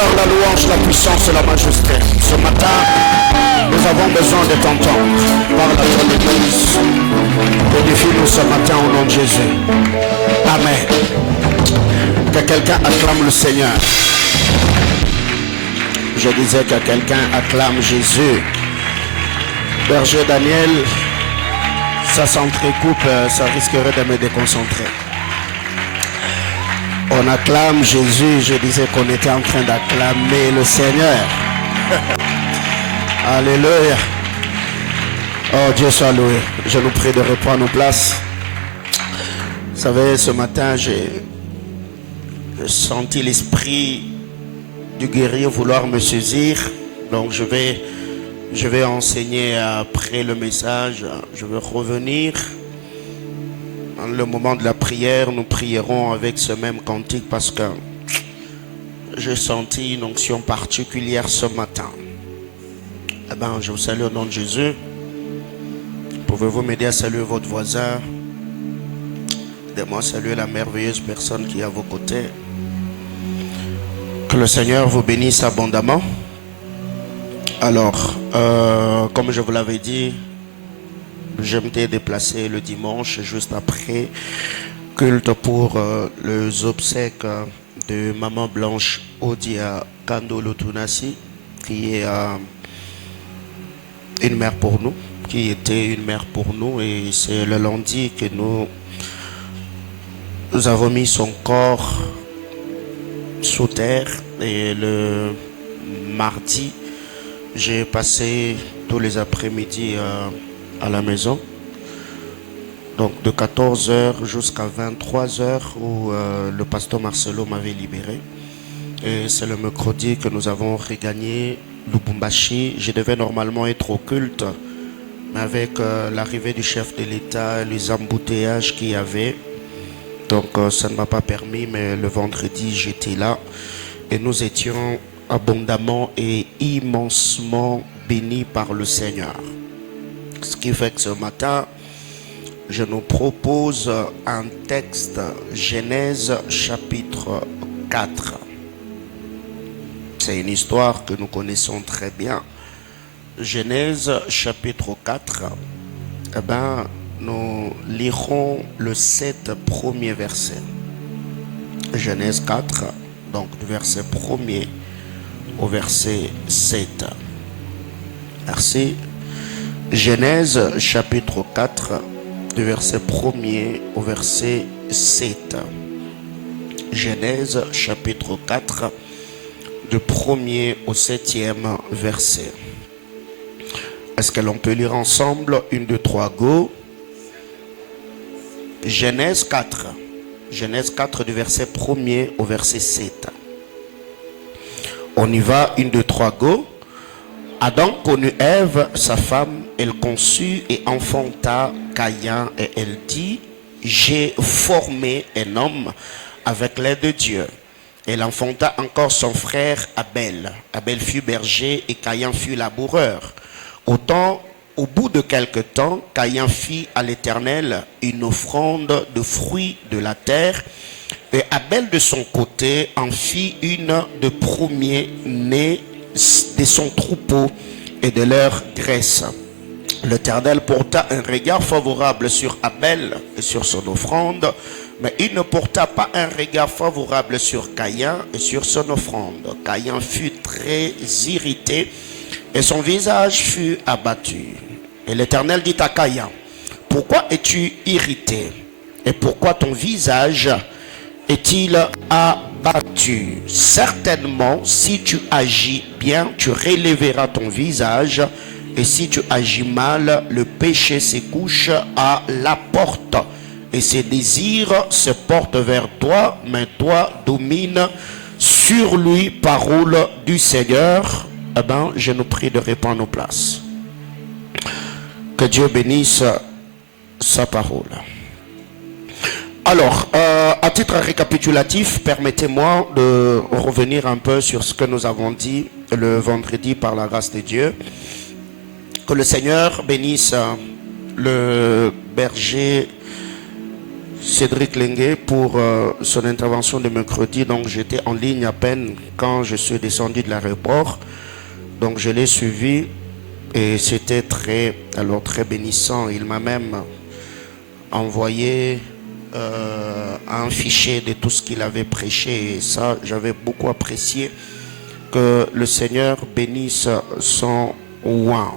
l'honneur, la louange, la puissance et la majesté. Ce matin, nous avons besoin de t'entendre. Parle à ton église. Édifie-nous ce matin au nom de Jésus. Amen. Que quelqu'un acclame le Seigneur. Je disais que quelqu'un acclame Jésus. Berger Daniel, ça s'entrecoupe, ça risquerait de me déconcentrer. On acclame Jésus, je disais qu'on était en train d'acclamer le Seigneur. Alléluia. Oh Dieu soit loué. Je nous prie de reprendre nos places. Vous savez, ce matin, j'ai senti l'esprit du guerrier vouloir me saisir. Donc je vais enseigner après le message. Je vais revenir. Dans le moment de la prière, nous prierons avec ce même cantique parce que j'ai senti une onction particulière ce matin. Eh bien, je vous salue au nom de Jésus. Pouvez-vous m'aider à saluer votre voisin? Aidez-moi à saluer la merveilleuse personne qui est à vos côtés. Que le Seigneur vous bénisse abondamment. Alors, comme je vous l'avais dit, je m'étais déplacé le dimanche juste après culte pour les obsèques de Maman Blanche Odia Kandolo Tunasi, qui est une mère pour nous, qui était une mère pour nous, et c'est le lundi que nous avons mis son corps sous terre, et le mardi j'ai passé tous les après-midi à la maison, donc de 14h jusqu'à 23h où le pasteur Marcelo m'avait libéré, et c'est le mercredi que nous avons regagné Lubumbashi. Je devais normalement être au culte, mais avec l'arrivée du chef de l'État, les embouteillages qu'il y avait, donc ça ne m'a pas permis, mais le vendredi j'étais là et nous étions abondamment et immensement bénis par le Seigneur. Ce qui fait que ce matin, je nous propose un texte, Genèse chapitre 4. C'est une histoire que nous connaissons très bien. Genèse chapitre 4, eh bien, nous lirons le 7 premiers versets. Genèse 4, donc du verset 1er au verset 7. Merci. Genèse chapitre 4, du verset 1er au verset 7. Genèse chapitre 4, du 1er au 7e verset. Est-ce que l'on peut lire ensemble? 1, 2, 3, go. Genèse 4. Genèse 4 du verset 1er au verset 7. On y va, 1, 2, 3, go. Adam connut Ève, sa femme, elle conçut et enfanta Caïn, et elle dit: j'ai formé un homme avec l'aide de Dieu. Elle enfanta encore son frère Abel. Abel fut berger et Caïn fut laboureur. Au bout de quelque temps, Caïn fit à l'Éternel une offrande de fruits de la terre, et Abel de son côté en fit une de premier-né de son troupeau et de leur graisse. L'Éternel porta un regard favorable sur Abel et sur son offrande, mais il ne porta pas un regard favorable sur Caïn et sur son offrande. Caïn fut très irrité et son visage fut abattu. Et l'Éternel dit à Caïn: pourquoi es-tu irrité et pourquoi ton visage est-il abattu? Certainement, si tu agis bien, tu relèveras ton visage, et si tu agis mal, le péché se couche à la porte, et ses désirs se portent vers toi, mais toi domine sur lui. Parole du Seigneur. Eh bien, je nous prie de répondre nos places. Que Dieu bénisse sa parole. Alors, à titre récapitulatif, permettez-moi de revenir un peu sur ce que nous avons dit le vendredi par la grâce de Dieu. Que le Seigneur bénisse le berger Cédric Lengue pour son intervention de mercredi. Donc j'étais en ligne à peine quand je suis descendu de l'aéroport. Donc je l'ai suivi et c'était très bénissant. Il m'a même envoyé un fichier de tout ce qu'il avait prêché. Et ça, j'avais beaucoup apprécié. Que le Seigneur bénisse son oint.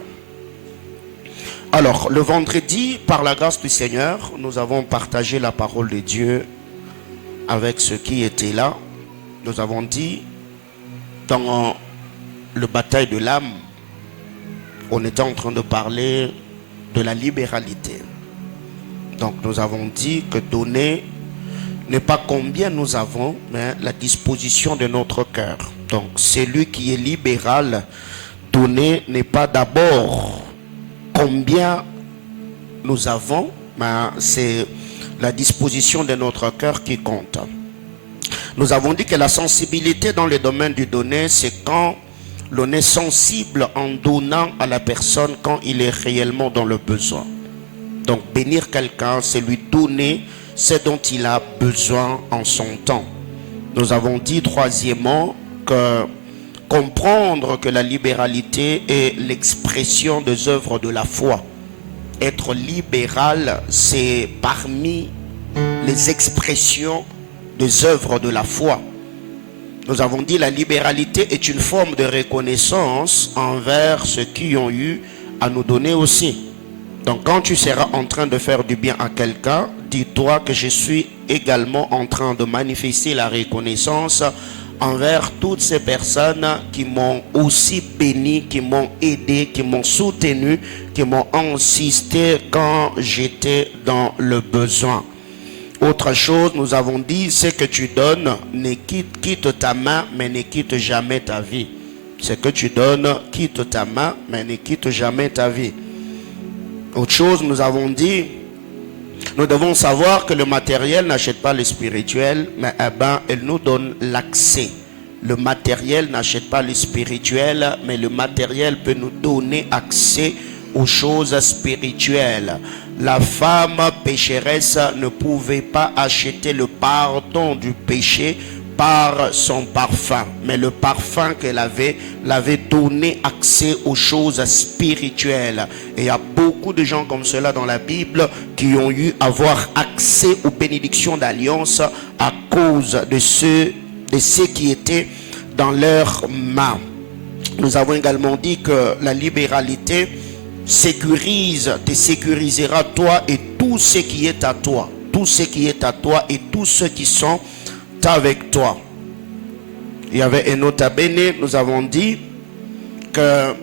Alors, le vendredi, par la grâce du Seigneur, nous avons partagé la parole de Dieu avec ceux qui étaient là. Nous avons dit, dans le bataille de l'âme, on était en train de parler de la libéralité. Donc, nous avons dit que donner n'est pas combien nous avons, mais la disposition de notre cœur. Donc, celui qui est libéral, donner n'est pas d'abord combien nous avons, mais c'est la disposition de notre cœur qui compte. Nous avons dit que la sensibilité dans le domaine du donner, c'est quand l'on est sensible en donnant à la personne quand il est réellement dans le besoin. Donc bénir quelqu'un, c'est lui donner ce dont il a besoin en son temps. Nous avons dit troisièmement que comprendre que la libéralité est l'expression des œuvres de la foi. Être libéral, c'est parmi les expressions des œuvres de la foi. Nous avons dit que la libéralité est une forme de reconnaissance envers ceux qui ont eu à nous donner aussi. Donc quand tu seras en train de faire du bien à quelqu'un, dis-toi que je suis également en train de manifester la reconnaissance envers toutes ces personnes qui m'ont aussi béni, qui m'ont aidé, qui m'ont soutenu, qui m'ont insisté quand j'étais dans le besoin. Autre chose, nous avons dit, ce que tu donnes, ne quitte ta main, mais ne quitte jamais ta vie. Ce que tu donnes, quitte ta main, mais ne quitte jamais ta vie. Autre chose, nous avons dit, nous devons savoir que le matériel n'achète pas le spirituel, mais elle nous donne l'accès. Le matériel n'achète pas le spirituel, mais le matériel peut nous donner accès aux choses spirituelles. La femme pécheresse ne pouvait pas acheter le pardon du péché par son parfum, mais le parfum qu'elle avait l'avait donné accès aux choses spirituelles. Et il y a beaucoup de gens comme cela dans la Bible qui ont eu à avoir accès aux bénédictions d'alliance à cause de ceux qui étaient dans leurs mains. Nous avons également dit que la libéralité te sécurisera toi et tout ce qui est à toi. Tout ce qui est à toi et tous ceux qui sont avec toi. Il y avait un nota bene, nous avons dit que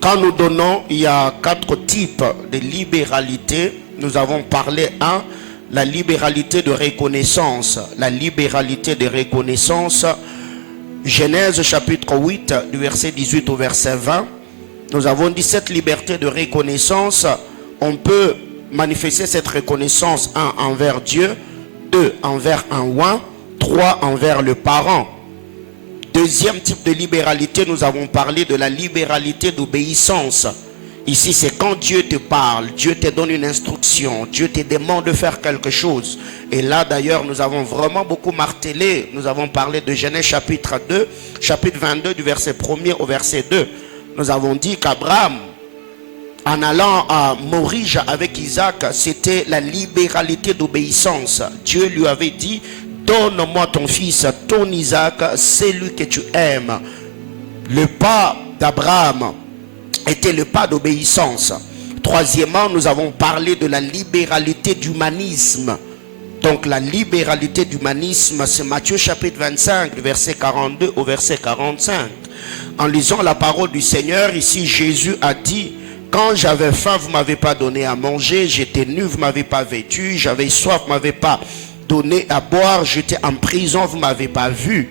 quand nous donnons, il y a 4 types de libéralité. Nous avons parlé la libéralité de reconnaissance. La libéralité de reconnaissance, Genèse chapitre 8, du verset 18 au verset 20. Nous avons dit cette liberté de reconnaissance, on peut manifester cette reconnaissance envers Dieu, 2 envers un oint, 3 envers le parent. Deuxième type de libéralité, nous avons parlé de la libéralité d'obéissance. Ici, c'est quand Dieu te parle, Dieu te donne une instruction, Dieu te demande de faire quelque chose. Et là, d'ailleurs, nous avons vraiment beaucoup martelé. Nous avons parlé de Genèse chapitre 2, chapitre 22, du verset 1er au verset 2. Nous avons dit qu'Abraham, en allant à Morija avec Isaac, c'était la libéralité d'obéissance. Dieu lui avait dit, donne-moi ton fils, ton Isaac, celui que tu aimes. Le pas d'Abraham était le pas d'obéissance. Troisièmement, nous avons parlé de la libéralité d'humanisme. Donc la libéralité d'humanisme, c'est Matthieu chapitre 25, verset 42 au verset 45. En lisant la parole du Seigneur, ici Jésus a dit, quand j'avais faim, vous ne m'avez pas donné à manger, j'étais nu, vous ne m'avez pas vêtu, j'avais soif, vous ne m'avez pas donné à boire, j'étais en prison, vous ne m'avez pas vu.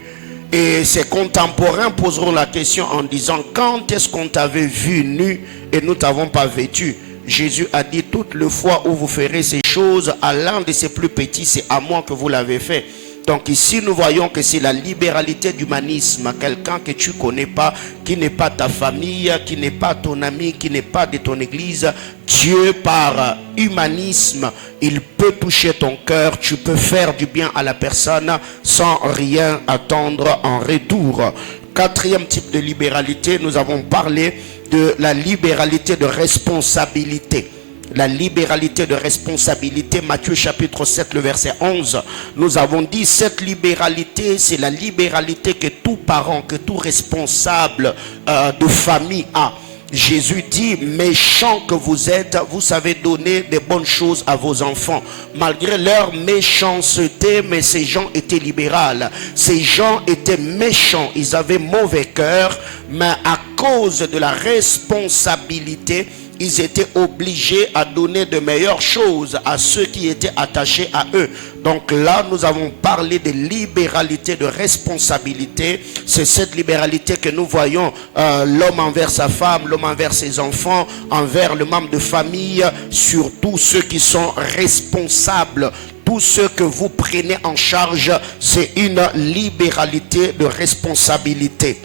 Et ses contemporains poseront la question en disant, quand est-ce qu'on t'avait vu nu et nous ne t'avons pas vêtu? Jésus a dit, toutes les fois où vous ferez ces choses à l'un de ces plus petits, c'est à moi que vous l'avez fait. Donc ici, nous voyons que c'est la libéralité d'humanisme. Quelqu'un que tu ne connais pas, qui n'est pas ta famille, qui n'est pas ton ami, qui n'est pas de ton église. Dieu, par humanisme, il peut toucher ton cœur. Tu peux faire du bien à la personne sans rien attendre en retour. Quatrième type de libéralité, nous avons parlé de la libéralité de responsabilité. La libéralité de responsabilité, Matthieu chapitre 7, le verset 11. Nous avons dit, cette libéralité, c'est la libéralité que tout parent, que tout responsable de famille a. Jésus dit, méchants que vous êtes, vous savez donner des bonnes choses à vos enfants. Malgré leur méchanceté, mais ces gens étaient libéraux. Ces gens étaient méchants, ils avaient mauvais cœur, mais à cause de la responsabilité, ils étaient obligés à donner de meilleures choses à ceux qui étaient attachés à eux. Donc là, nous avons parlé de libéralité, de responsabilité. C'est cette libéralité que nous voyons, l'homme envers sa femme, l'homme envers ses enfants, envers le membre de famille, surtout ceux qui sont responsables. Tout ce que vous prenez en charge, c'est une libéralité de responsabilité.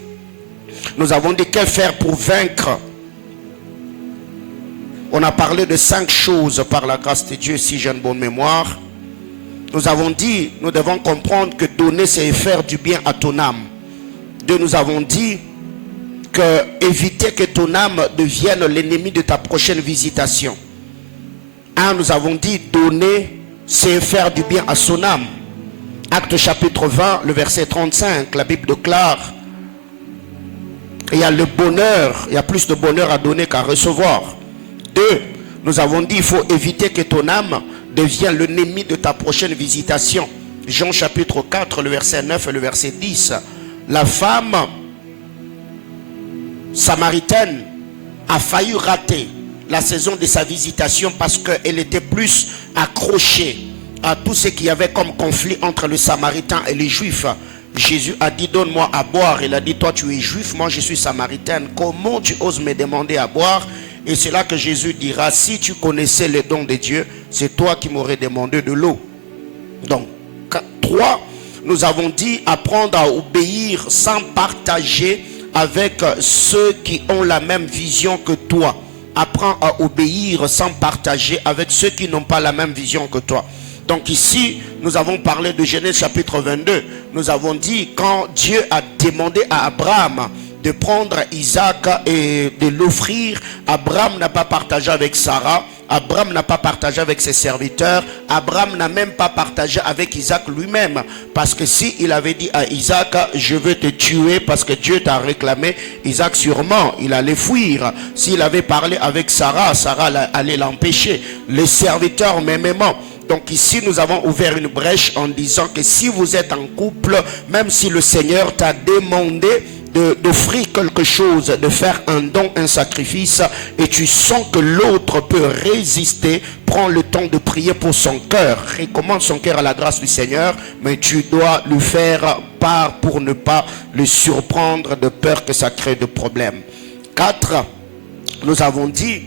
Nous avons dit que faire pour vaincre. On a parlé de 5 choses par la grâce de Dieu, si j'ai une bonne mémoire. Nous avons dit, nous devons comprendre que donner, c'est faire du bien à ton âme. Deux, nous avons dit que éviter que ton âme devienne l'ennemi de ta prochaine visitation. Un, nous avons dit, donner, c'est faire du bien à son âme. Acte chapitre 20, le verset 35, la Bible déclare, il y a le bonheur, il y a plus de bonheur à donner qu'à recevoir. 2, nous avons dit, il faut éviter que ton âme devienne l'ennemi de ta prochaine visitation. Jean chapitre 4, le verset 9 et le verset 10. La femme samaritaine a failli rater la saison de sa visitation parce qu'elle était plus accrochée à tout ce qu'il y avait comme conflit entre le samaritain et les juifs. Jésus a dit, donne-moi à boire. Il a dit, toi tu es juif, moi je suis samaritaine. Comment tu oses me demander à boire? Et c'est là que Jésus dira, si tu connaissais les dons de Dieu, c'est toi qui m'aurais demandé de l'eau. Donc, 3, nous avons dit apprendre à obéir sans partager avec ceux qui ont la même vision que toi. Apprends à obéir sans partager avec ceux qui n'ont pas la même vision que toi. Donc ici, nous avons parlé de Genèse chapitre 22. Nous avons dit, quand Dieu a demandé à Abraham de prendre Isaac et de l'offrir, Abraham n'a pas partagé avec Sarah, Abraham n'a pas partagé avec ses serviteurs, Abraham n'a même pas partagé avec Isaac lui-même, parce que si il avait dit à Isaac, je veux te tuer parce que Dieu t'a réclamé, Isaac sûrement, il allait fuir. S'il avait parlé avec Sarah, Sarah allait l'empêcher. Les serviteurs mêmement. Donc ici, nous avons ouvert une brèche en disant que si vous êtes en couple, même si le Seigneur t'a demandé d'offrir quelque chose, de faire un don, un sacrifice, et tu sens que l'autre peut résister, prends le temps de prier pour son cœur, recommande son cœur à la grâce du Seigneur, mais tu dois lui faire part pour ne pas le surprendre de peur que ça crée de problèmes. 4, nous avons dit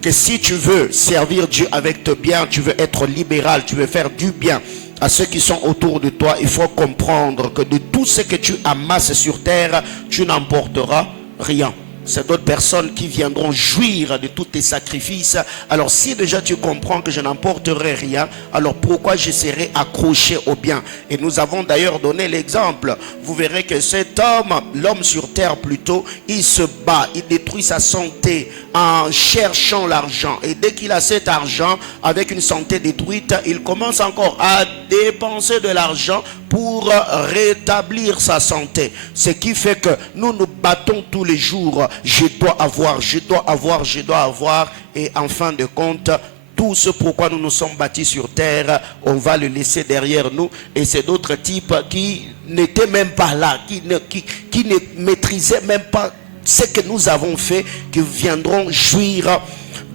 que si tu veux servir Dieu avec tes biens, tu veux être libéral, tu veux faire du bien à ceux qui sont autour de toi, il faut comprendre que de tout ce que tu amasses sur terre, tu n'emporteras rien. C'est d'autres personnes qui viendront jouir de tous tes sacrifices. Alors si déjà tu comprends que je n'emporterai rien, alors pourquoi je serai accroché au bien? Et nous avons d'ailleurs donné l'exemple. Vous verrez que cet homme, l'homme sur terre plutôt, il se bat, il détruit sa santé en cherchant l'argent. Et dès qu'il a cet argent, avec une santé détruite, il commence encore à dépenser de l'argent pour rétablir sa santé. Ce qui fait que nous nous battons tous les jours. Je dois avoir, je dois avoir, je dois avoir. Et en fin de compte, tout ce pourquoi nous nous sommes bâtis sur terre, on va le laisser derrière nous. Et c'est d'autres types qui n'étaient même pas là, qui ne maîtrisaient même pas ce que nous avons fait, qui viendront jouir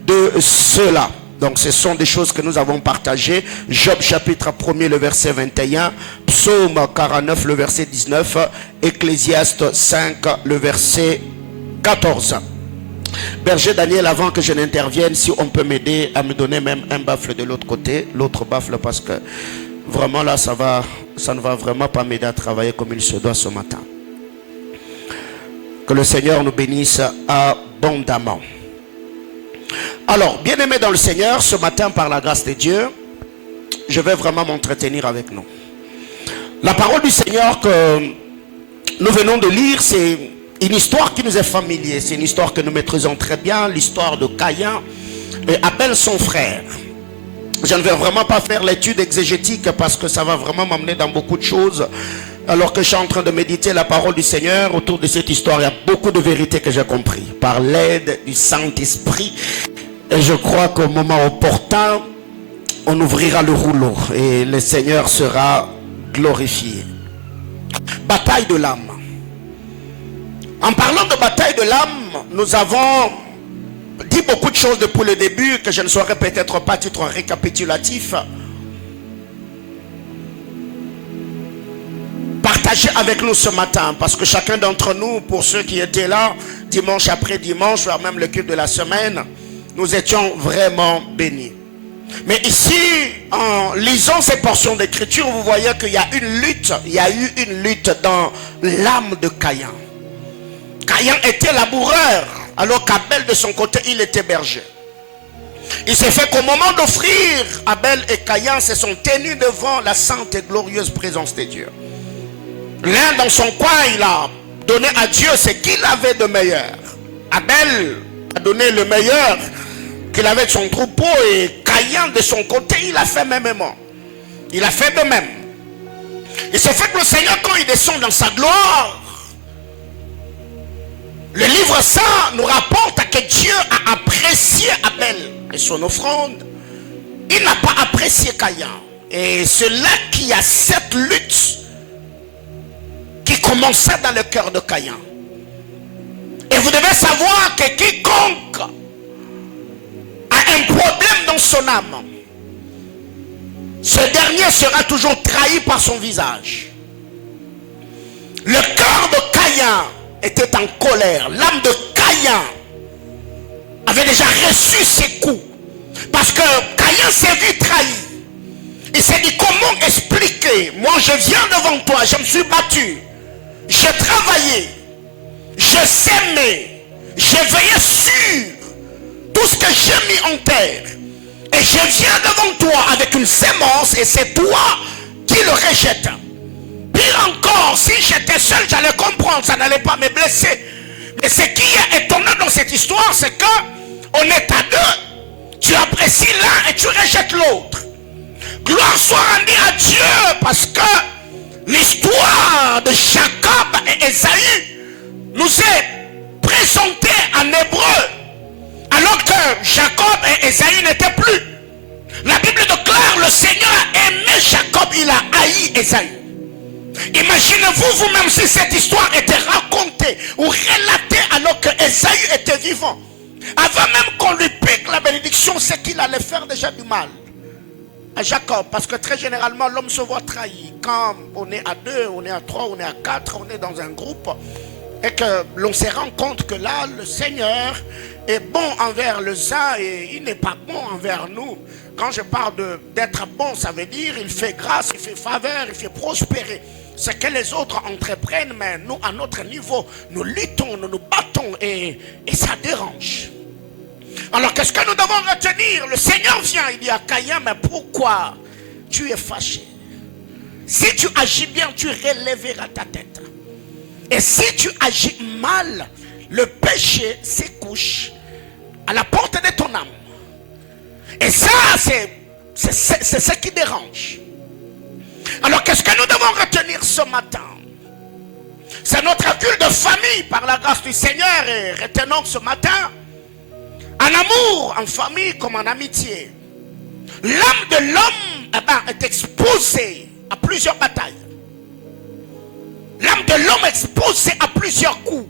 de cela. Donc ce sont des choses que nous avons partagées. Job chapitre 1er le verset 21, Psaume 49 le verset 19, Ecclésiaste 5 le verset 14. Berger Daniel, avant que je n'intervienne, si on peut m'aider à me donner même un baffle de l'autre côté, l'autre baffle, parce que Vraiment là, ça ne va vraiment pas m'aider à travailler comme il se doit ce matin. Que le Seigneur nous bénisse abondamment. Alors, bien-aimés dans le Seigneur, ce matin, par la grâce de Dieu, je vais vraiment m'entretenir avec nous. La parole du Seigneur que nous venons de lire, c'est une histoire qui nous est familière. C'est une histoire que nous maîtrisons très bien, l'histoire de Caïn et Abel, son frère. Je ne vais vraiment pas faire l'étude exégétique parce que ça va vraiment m'amener dans beaucoup de choses. Alors que je suis en train de méditer la parole du Seigneur autour de cette histoire, il y a beaucoup de vérités que j'ai compris par l'aide du Saint-Esprit. Et je crois qu'au moment opportun, on ouvrira le rouleau et le Seigneur sera glorifié. Bataille de l'âme. En parlant de bataille de l'âme, nous avons dit beaucoup de choses depuis le début que je ne saurais peut-être pas à titre récapitulatif partager avec nous ce matin, parce que chacun d'entre nous, pour ceux qui étaient là dimanche après dimanche, voire même le culte de la semaine, nous étions vraiment bénis. Mais ici, en lisant ces portions d'écriture, vous voyez qu'il y a une lutte, il y a eu une lutte dans l'âme de Caïn. Caïn était laboureur, alors qu'Abel de son côté, il était berger. Il s'est fait qu'au moment d'offrir, Abel et Caïn se sont tenus devant la sainte et glorieuse présence de Dieu. L'un dans son coin, il a donné à Dieu ce qu'il avait de meilleur. Abel a donné le meilleur qu'il avait de son troupeau, et Caïn de son côté, il a fait mêmement. Il a fait de même. Il s'est fait que le Seigneur, quand il descend dans sa gloire, le livre saint nous rapporte que Dieu a apprécié Abel et son offrande. Il n'a pas apprécié Caïn. Et c'est là qu'il y a cette lutte qui commençait dans le cœur de Caïn. Et vous devez savoir que quiconque a un problème dans son âme, ce dernier sera toujours trahi par son visage. Le cœur de Caïn était en colère. L'âme de Caïn avait déjà reçu ses coups. Parce que Caïn s'est vu trahi. Il s'est dit, comment expliquer? Moi je viens devant toi, je me suis battu, j'ai travaillé, j'ai sémé, j'ai veillé sur tout ce que j'ai mis en terre. Et je viens devant toi avec une sémence et c'est toi qui le rejettes. Pire encore, si j'étais seul, j'allais comprendre, ça n'allait pas me blesser. Mais ce qui est étonnant dans cette histoire, c'est que on est à deux. Tu apprécies l'un et tu rejettes l'autre. Gloire soit rendue à Dieu, parce que l'histoire de Jacob et Ésaü nous est présentée en hébreu, alors que Jacob et Ésaü n'étaient plus. La Bible déclare, le Seigneur a aimé Jacob, il a haï Ésaü. Imaginez-vous vous-même si cette histoire était racontée ou relatée alors que Ésaü était vivant. Avant même qu'on lui pique la bénédiction, c'est qu'il allait faire déjà du mal à Jacob. Parce que très généralement, l'homme se voit trahi. Quand on est à 2, on est à 3, on est à 4, on est dans un groupe, et que l'on se rend compte que là, le Seigneur est bon envers les uns et il n'est pas bon envers nous. Quand je parle d'être bon, ça veut dire il fait grâce, il fait faveur, il fait prospérer. Ce que les autres entreprennent, mais nous, à notre niveau, nous luttons, nous nous battons et ça dérange. Alors, qu'est-ce que nous devons retenir? Le Seigneur vient, il dit à Caïn, mais pourquoi tu es fâché? Si tu agis bien, tu relèveras ta tête. Et si tu agis mal, le péché se couche à la porte de ton âme. Et ça, c'est ce qui dérange. Alors, qu'est-ce que nous devons retenir ce matin? C'est notre culte de famille par la grâce du Seigneur. Et retenons ce matin, en amour, en famille comme en amitié, l'âme de l'homme est exposée à plusieurs batailles. L'âme de l'homme est exposée à plusieurs coups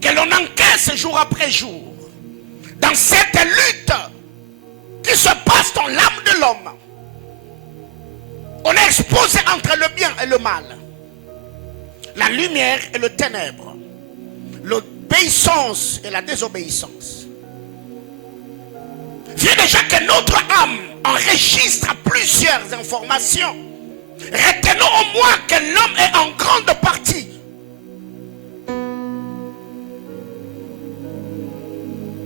que l'on encaisse jour après jour. Dans cette lutte qui se passe dans l'âme de l'homme, on est exposé entre le bien et le mal, la lumière et le ténèbre, l'obéissance et la désobéissance. Vient déjà que notre âme enregistre plusieurs informations Retenons au moins que l'homme est en grande partie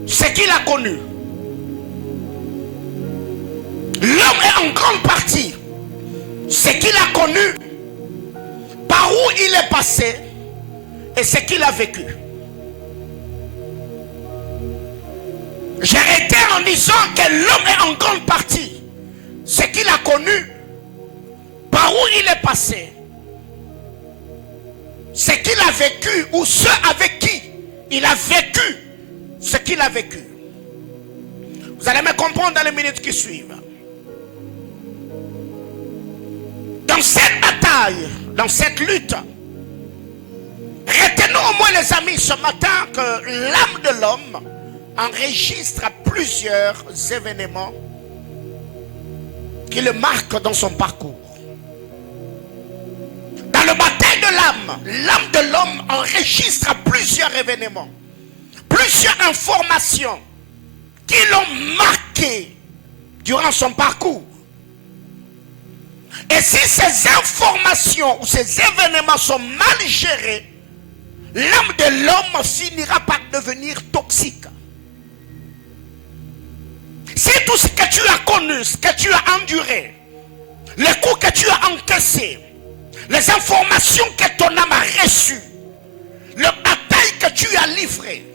ce qu'il a connu. L'homme est en grande partie ce qu'il a connu, par où il est passé et ce qu'il a vécu. J'ai arrêté en disant que l'homme est en grande partie ce qu'il a connu, par où il est passé, ce qu'il a vécu ou ceux avec qui il a vécu ce qu'il a vécu. Vous allez me comprendre dans les minutes qui suivent. Dans cette bataille, dans cette lutte, retenons au moins les amis ce matin que l'âme de l'homme enregistre plusieurs événements qui le marquent dans son parcours. Dans le bataille de l'âme de l'homme enregistre plusieurs événements, plusieurs informations qui l'ont marqué durant son parcours. Et si ces informations ou ces événements sont mal gérés, l'âme de l'homme finira par devenir toxique. Si tout ce que tu as connu, ce que tu as enduré, les coups que tu as encaissés, les informations que ton âme a reçues, le bataille que tu as livré,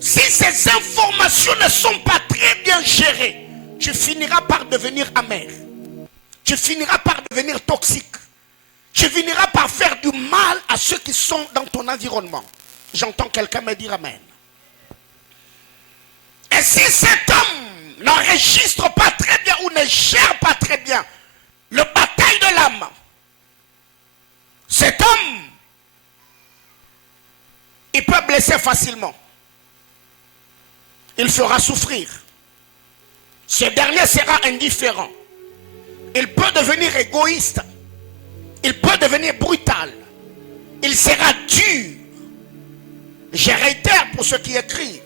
si ces informations ne sont pas très bien gérées, tu finiras par devenir amer. Tu finiras par devenir toxique. Tu finiras par faire du mal à ceux qui sont dans ton environnement. J'entends quelqu'un me dire amen. Et si cet homme n'enregistre pas très bien ou ne gère pas très bien le bataille de l'âme, cet homme, il peut blesser facilement. Il fera souffrir. Ce dernier sera indifférent. Il peut devenir égoïste. Il peut devenir brutal. Il sera dur. Je réitère pour ceux qui écrivent.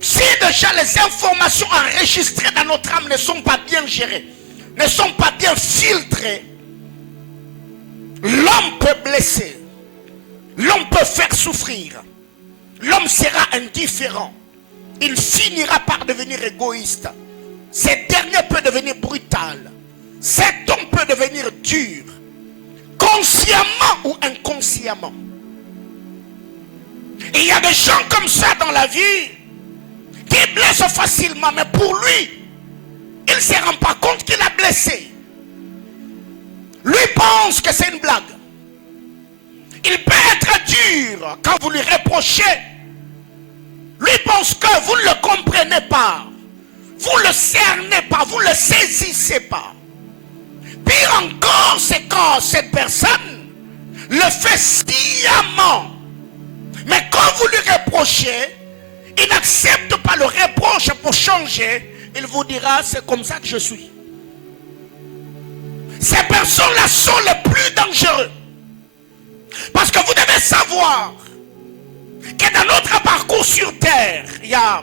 Si déjà les informations enregistrées dans notre âme ne sont pas bien gérées, ne sont pas bien filtrées, l'homme peut blesser. L'homme peut faire souffrir. L'homme sera indifférent. Il finira par devenir égoïste. Cet dernier peut devenir brutal. Cet homme peut devenir dur. Consciemment ou inconsciemment. Et il y a des gens comme ça dans la vie qui blessent facilement. Mais pour lui, il ne se rend pas compte qu'il a blessé. Lui pense que c'est une blague. Il peut être dur quand vous lui reprochez. Lui pense que vous ne le comprenez pas. Vous ne le cernez pas. Vous ne le saisissez pas. Pire encore, c'est quand cette personne le fait sciemment. Mais quand vous lui reprochez, il n'accepte pas le reproche pour changer. Il vous dira, c'est comme ça que je suis. Ces personnes-là sont les plus dangereux. Parce que vous devez savoir que dans notre parcours sur terre, il y a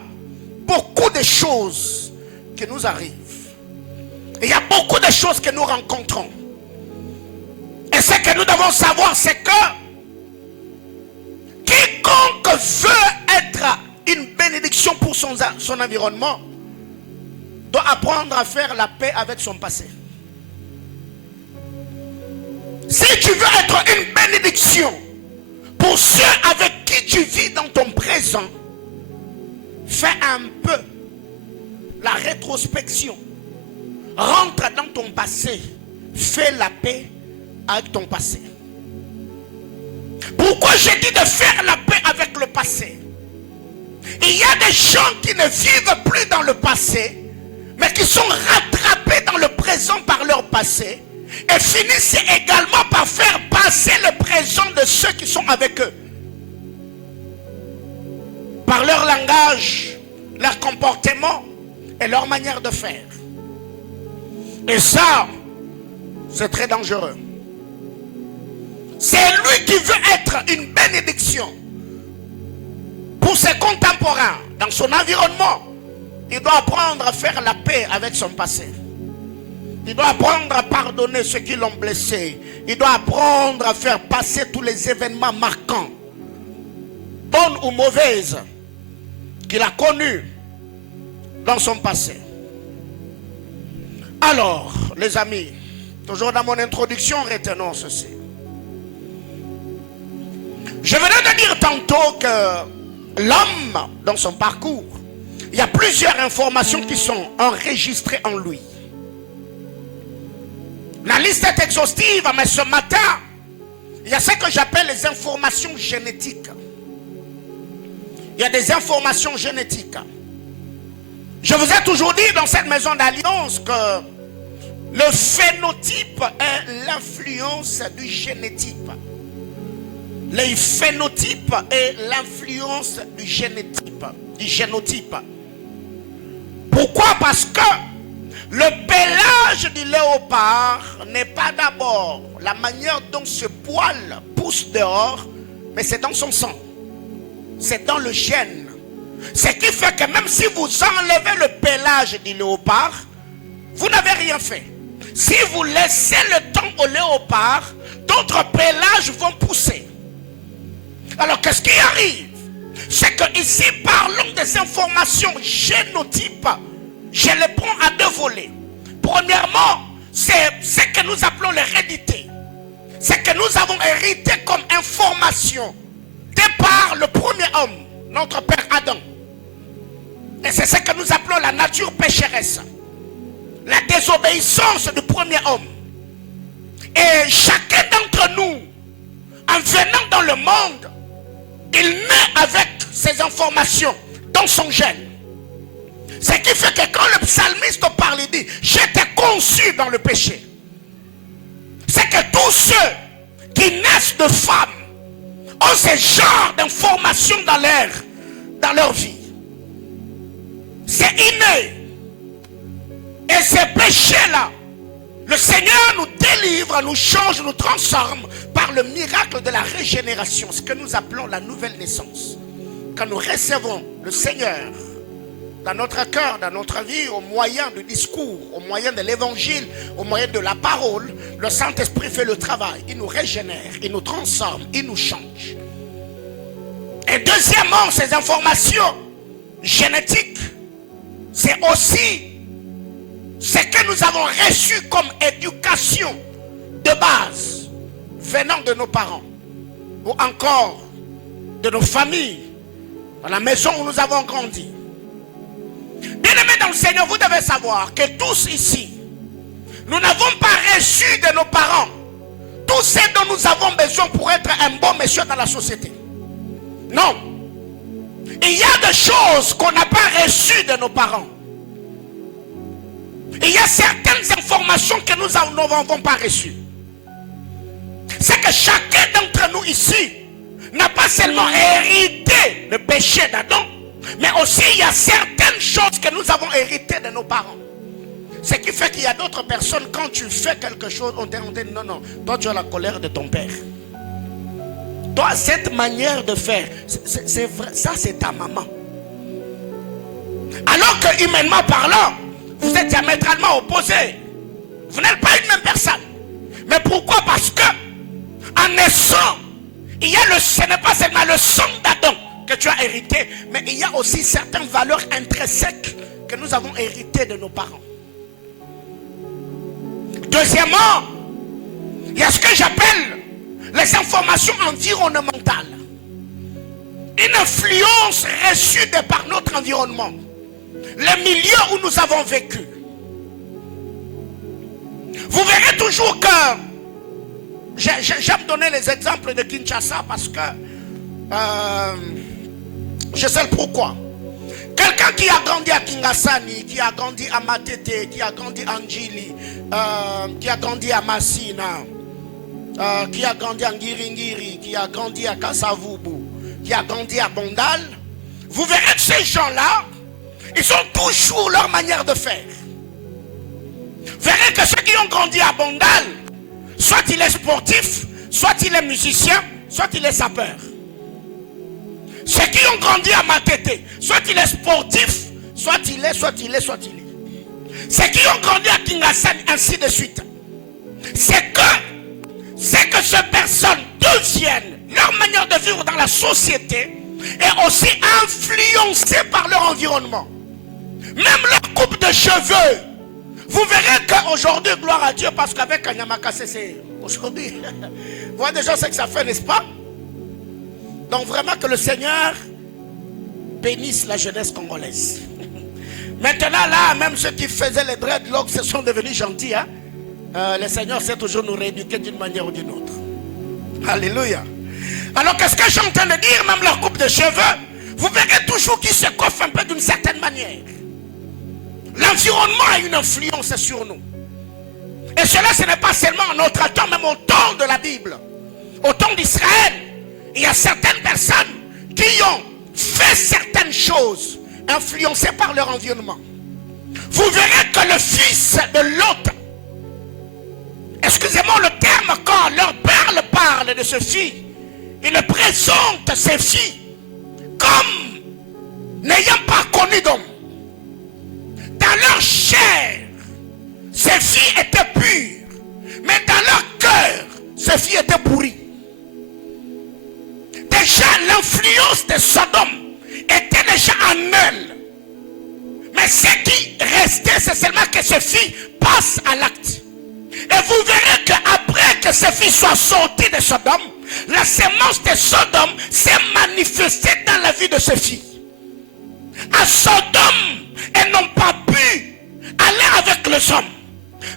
beaucoup de choses qui nous arrivent. Il y a beaucoup de choses que nous rencontrons. Et ce que nous devons savoir, c'est que quiconque veut être une bénédiction pour son environnement doit apprendre à faire la paix avec son passé. Si tu veux être une bénédiction pour ceux avec qui tu vis dans ton présent, fais un peu la rétrospection. Rentre dans ton passé. Fais la paix avec ton passé. Pourquoi j'ai dit de faire la paix avec le passé? Il y a des gens qui ne vivent plus dans le passé, mais qui sont rattrapés dans le présent par leur passé et finissent également par faire passer le présent de ceux qui sont avec eux. Par leur langage, leur comportement et leur manière de faire. Et ça, c'est très dangereux. C'est lui qui veut être une bénédiction pour ses contemporains dans son environnement. Il doit apprendre à faire la paix avec son passé. Il doit apprendre à pardonner ceux qui l'ont blessé. Il doit apprendre à faire passer tous les événements marquants, bonnes ou mauvaises, qu'il a connus dans son passé. Alors, les amis, toujours dans mon introduction, retenons ceci. Je venais de dire tantôt que l'homme, dans son parcours, il y a plusieurs informations qui sont enregistrées en lui. La liste est exhaustive, mais ce matin, il y a ce que j'appelle les informations génétiques. Il y a des informations génétiques. Je vous ai toujours dit dans cette maison d'alliance que le phénotype est l'influence du génotype. Les phénotypes et l'influence du génotype. Pourquoi? Parce que le pelage du léopard n'est pas d'abord la manière dont ce poil pousse dehors, mais c'est dans son sang. C'est dans le gène. Ce qui fait que même si vous enlevez le pelage du léopard, vous n'avez rien fait. Si vous laissez le temps au léopard, d'autres pélages vont pousser. Alors qu'est-ce qui arrive? C'est que ici, parlons des informations génotypes. Je les prends à deux volets. Premièrement, c'est ce que nous appelons l'hérédité. C'est que nous avons hérité comme information de par le premier homme, notre père Adam. Et c'est ce que nous appelons la nature pécheresse. La désobéissance du premier homme. Et chacun d'entre nous, en venant dans le monde, il naît avec ces informations dans son gène. Ce qui fait que quand le psalmiste parle, il dit, j'étais conçu dans le péché. C'est que tous ceux qui naissent de femmes ont ce genre d'informations dans leur vie. C'est inné. Et ces péchés-là, le Seigneur nous délivre, nous change, nous transforme par le miracle de la régénération, ce que nous appelons la nouvelle naissance. Quand nous recevons le Seigneur dans notre cœur, dans notre vie, au moyen du discours, au moyen de l'évangile, au moyen de la parole, le Saint-Esprit fait le travail. Il nous régénère, il nous transforme, il nous change. Et deuxièmement, ces informations génétiques, c'est aussi ce que nous avons reçu comme éducation de base venant de nos parents ou encore de nos familles, dans la maison où nous avons grandi. Bien-aimés dans le Seigneur, vous devez savoir que tous ici, nous n'avons pas reçu de nos parents tout ce dont nous avons besoin pour être un bon monsieur dans la société. Non. Il y a des choses qu'on n'a pas reçues de nos parents. Il y a certaines informations que nous n'avons pas reçues. C'est que chacun d'entre nous ici n'a pas seulement hérité le péché d'Adam, mais aussi il y a certaines choses que nous avons héritées de nos parents. Ce qui fait qu'il y a d'autres personnes, quand tu fais quelque chose, on te dit non, non, toi tu as la colère de ton père. Toi, cette manière de faire, c'est vrai, ça c'est ta maman. Alors que humainement parlant, vous êtes diamétralement opposés. Vous n'êtes pas une même personne. Mais pourquoi? Parce que en naissant, ce n'est pas seulement le sang d'Adam que tu as hérité, mais il y a aussi certaines valeurs intrinsèques que nous avons héritées de nos parents. Deuxièmement, il y a ce que j'appelle les informations environnementales. Une influence reçue de par notre environnement. Le milieu où nous avons vécu. Vous verrez toujours que j'aime donner les exemples de Kinshasa parce que je sais le pourquoi. Quelqu'un qui a grandi à Kingasani, qui a grandi à Matete, qui a grandi à Njili, qui a grandi à Massina, qui a grandi à Ngiringiri, qui a grandi à Kasavubu, qui a grandi à Bondal, vous verrez que ces gens-là, ils ont toujours leur manière de faire. Vous verrez que ceux qui ont grandi à Bondal, soit il est sportif, soit il est musicien, soit il est sapeur. Ceux qui ont grandi à Matete, soit il est sportif, soit il est. ceux qui ont grandi à Kingasani, ainsi de suite, c'est que ces personnes deviennent, leur manière de vivre dans la société est aussi influencée par leur environnement. Même leur coupe de cheveux. Vous verrez qu'aujourd'hui, gloire à Dieu, parce qu'avec Kanyamakase, c'est aujourd'hui. Vous voyez déjà ce que ça fait, n'est-ce pas? Donc vraiment que le Seigneur bénisse la jeunesse congolaise. Maintenant là, même ceux qui faisaient les dreadlocks se sont devenus gentils. Hein? Le Seigneur sait toujours nous rééduquer d'une manière ou d'une autre. Alléluia. Alors qu'est-ce que je suis en train de dire? Même leur coupe de cheveux, vous verrez toujours qu'ils se coiffent un peu d'une certaine manière. L'environnement a une influence sur nous. Et cela, ce n'est pas seulement en notre temps, même au temps de la Bible. Au temps d'Israël, il y a certaines personnes qui ont fait certaines choses influencées par leur environnement. Vous verrez que le fils de Lot, excusez-moi le terme, quand leur père parle de ce fils, il présente ses filles comme n'ayant pas connu d'homme. Dans leur chair, ces filles étaient pures, mais dans leur cœur, ces filles étaient pourries. Déjà, l'influence de Sodome était déjà en elles. Mais ce qui restait, c'est seulement que ces filles passent à l'acte. Et vous verrez qu'après que ces filles soient sorties de Sodome, la sémence de Sodome s'est manifestée dans la vie de ces filles. À Sodome, elles n'ont pas pu aller avec les hommes.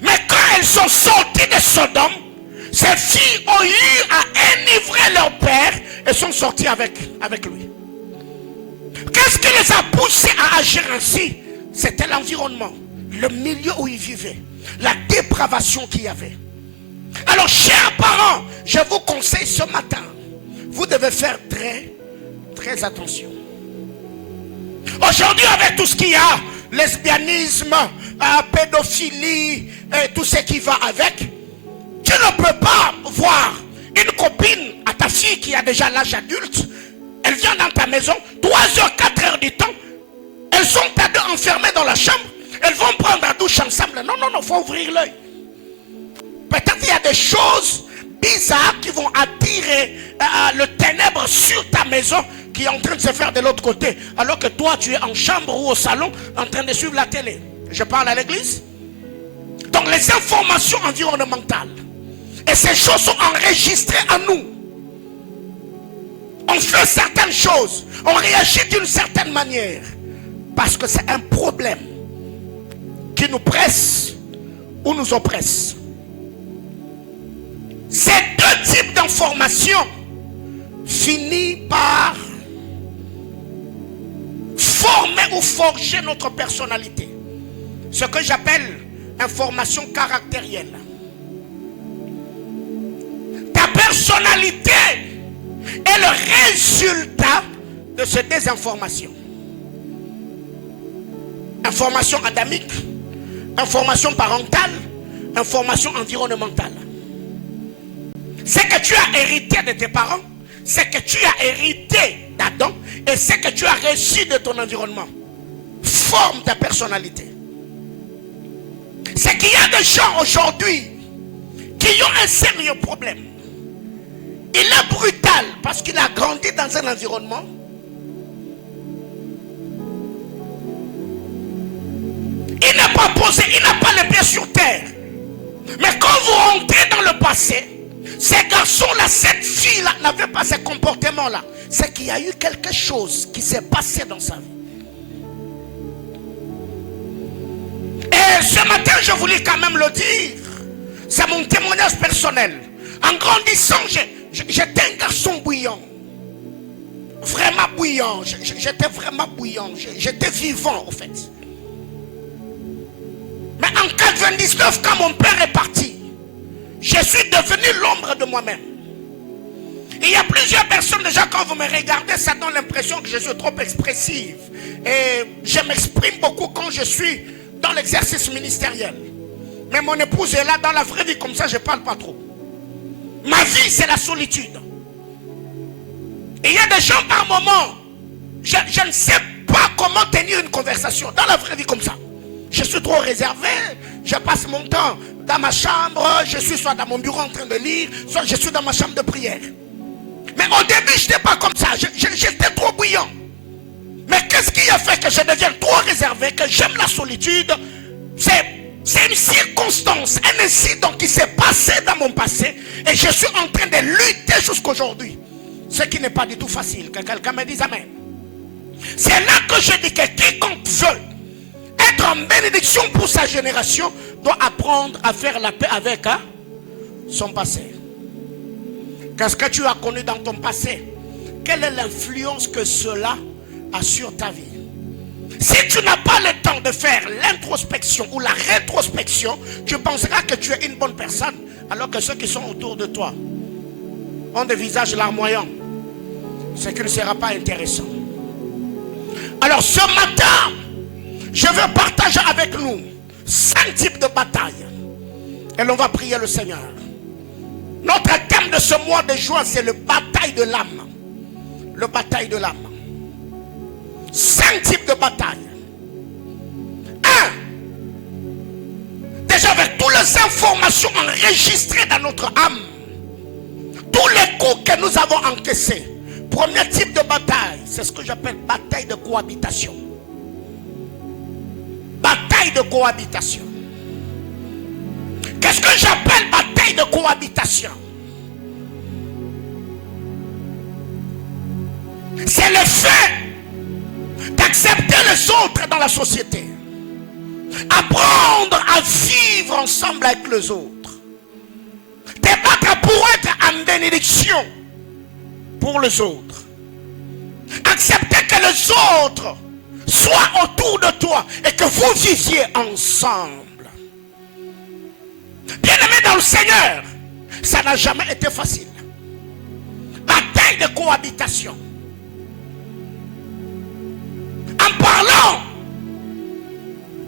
Mais quand elles sont sorties de Sodome, ces filles ont eu à enivrer leur père et sont sorties avec lui. Qu'est-ce qui les a poussés à agir ainsi? C'était l'environnement, le milieu où ils vivaient, la dépravation qu'il y avait. Alors, chers parents, je vous conseille ce matin, vous devez faire très, très attention. Aujourd'hui, avec tout ce qu'il y a, lesbianisme, pédophilie, et tout ce qui va avec, tu ne peux pas voir une copine à ta fille qui a déjà l'âge adulte, elle vient dans ta maison, 3 heures, 4 heures du temps, elles sont à deux enfermées dans la chambre, elles vont prendre la douche ensemble. Non, il faut ouvrir l'œil. Peut-être qu'il y a des choses bizarres qui vont attirer le ténèbre sur ta maison qui est en train de se faire de l'autre côté, alors que toi tu es en chambre ou au salon en train de suivre la télé. Je parle à l'église. Donc les informations environnementales et ces choses sont enregistrées en nous. On fait certaines choses, on réagit d'une certaine manière parce que c'est un problème qui nous presse ou nous oppresse. Ces deux types d'informations finissent par former ou forger notre personnalité. Ce que j'appelle information caractérielle. Ta personnalité est le résultat de ces désinformations. Information adamique, information parentale, information environnementale. Ce que tu as hérité de tes parents, ce que tu as hérité d'Adam et ce que tu as reçu de ton environnement forme ta personnalité. C'est qu'il y a des gens aujourd'hui qui ont un sérieux problème. Il est brutal parce qu'il a grandi dans un environnement. Il n'a pas posé, il n'a pas les pieds sur terre. Mais quand vous rentrez dans le passé, ces garçons-là, cette fille-là n'avait pas ce comportement-là. C'est qu'il y a eu quelque chose qui s'est passé dans sa vie. Et ce matin, je voulais quand même le dire. C'est mon témoignage personnel. En grandissant, j'étais un garçon bouillant. Vraiment bouillant. J'étais vraiment bouillant. J'étais vivant, en fait. Mais en 99, quand mon père est parti, je suis devenu l'ombre de moi-même. Il y a plusieurs personnes, déjà quand vous me regardez, ça donne l'impression que je suis trop expressive. Et je m'exprime beaucoup quand je suis dans l'exercice ministériel. Mais mon épouse est là, dans la vraie vie comme ça, je ne parle pas trop. Ma vie, c'est la solitude. Et il y a des gens par moment, je ne sais pas comment tenir une conversation dans la vraie vie comme ça. Je suis trop réservé. Je passe mon temps dans ma chambre. Je suis soit dans mon bureau en train de lire, soit je suis dans ma chambre de prière. Mais au début, je n'étais pas comme ça. J'étais trop bouillant. Mais qu'est-ce qui a fait que je devienne trop réservé, que j'aime la solitude? C'est une circonstance, un incident qui s'est passé dans mon passé. Et je suis en train de lutter jusqu'à aujourd'hui. Ce qui n'est pas du tout facile. Que quelqu'un me dise amen. C'est là que je dis que quiconque veut être en bénédiction pour sa génération doit apprendre à faire la paix avec son passé. Qu'est-ce que tu as connu dans ton passé? Quelle est l'influence que cela a sur ta vie? Si tu n'as pas le temps de faire l'introspection ou la rétrospection, tu penseras que tu es une bonne personne, alors que ceux qui sont autour de toi ont des visages larmoyants. Ce qui ne sera pas intéressant. Alors ce matin, je veux partager avec nous 5 types de batailles. Et l'on va prier le Seigneur. Notre thème de ce mois de juin, c'est le bataille de l'âme. Le bataille de l'âme. 5 types de batailles. 1. Déjà avec toutes les informations enregistrées dans notre âme. Tous les coups que nous avons encaissés. Premier type de bataille, c'est ce que j'appelle bataille de cohabitation. Bataille de cohabitation. Qu'est-ce que j'appelle bataille de cohabitation? C'est le fait d'accepter les autres dans la société. Apprendre à vivre ensemble avec les autres. Débattre pour être en bénédiction pour les autres. Accepter que les autres soient autour de toi et que vous viviez ensemble. Bien-aimé dans le Seigneur, ça n'a jamais été facile. Bataille de cohabitation. En parlant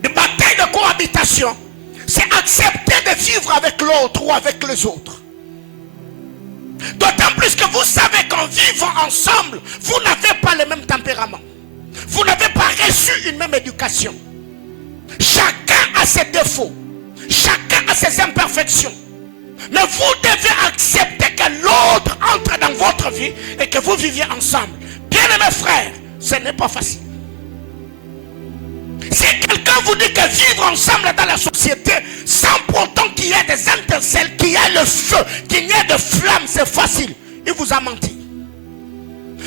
de bataille de cohabitation, c'est accepter de vivre avec l'autre ou avec les autres. D'autant plus que vous savez qu'en vivant ensemble, vous n'avez pas le même tempérament. Vous n'avez pas reçu une même éducation. Chacun a ses défauts. Chacun a ses imperfections. Mais vous devez accepter que l'autre entre dans votre vie et que vous viviez ensemble. Bien-aimés frères, ce n'est pas facile. Si quelqu'un vous dit que vivre ensemble dans la société, sans pourtant qu'il y ait des intercelles, qu'il y ait le feu, qu'il y ait de flammes, c'est facile, il vous a menti.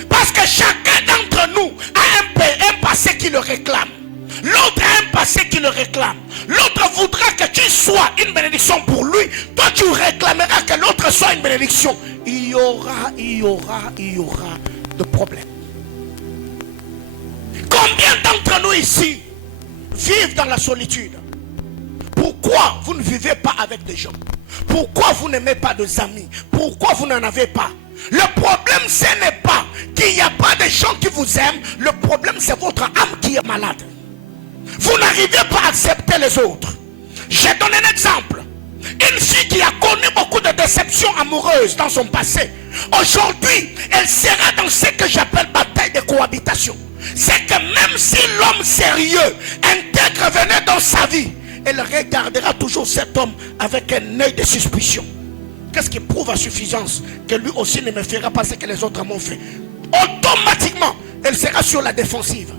Parce que chacun d'entre nous a un passé qui le réclame. L'autre a un passé qui le réclame. L'autre voudra que tu sois une bénédiction pour lui. Toi, tu réclameras que l'autre soit une bénédiction. Il y aura de problèmes. Combien d'entre nous ici vivent dans la solitude? Pourquoi vous ne vivez pas avec des gens? Pourquoi vous n'aimez pas des amis? Pourquoi vous n'en avez pas? Le problème, ce n'est pas qu'il n'y a pas de gens qui vous aiment. Le problème, c'est votre âme qui est malade. Vous n'arrivez pas à accepter les autres. Je donne un exemple. Une fille qui a connu beaucoup de déceptions amoureuses dans son passé, aujourd'hui, elle sera dans ce que j'appelle bataille de cohabitation. C'est que même si l'homme sérieux, intègre venait dans sa vie, elle regardera toujours cet homme avec un œil de suspicion. Qu'est-ce qui prouve à suffisance que lui aussi ne me fera pas ce que les autres m'ont fait? Automatiquement, elle sera sur la défensive.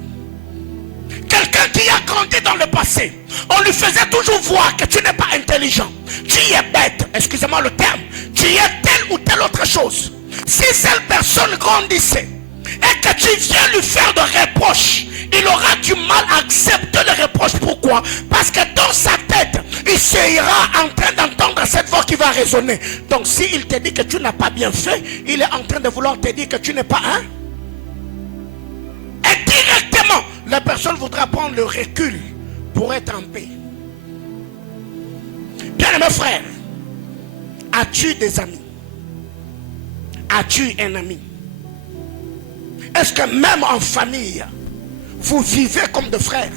Quelqu'un qui a grandi dans le passé, on lui faisait toujours voir que tu n'es pas intelligent, tu es bête, excusez-moi le terme, tu es telle ou telle autre chose. Si cette personne grandissait et que tu viens lui faire de reproches, il aura du mal à accepter les reproches. Pourquoi? Parce que dans sa tête, il sera en train d'entendre cette voix qui va résonner. Donc s'il te dit que tu n'as pas bien fait, il est en train de vouloir te dire que tu n'es pas un. Et directement, la personne voudra prendre le recul pour être en paix. Bien mes frères, as-tu des amis? As-tu un ami? Est-ce que même en famille, vous vivez comme des frères?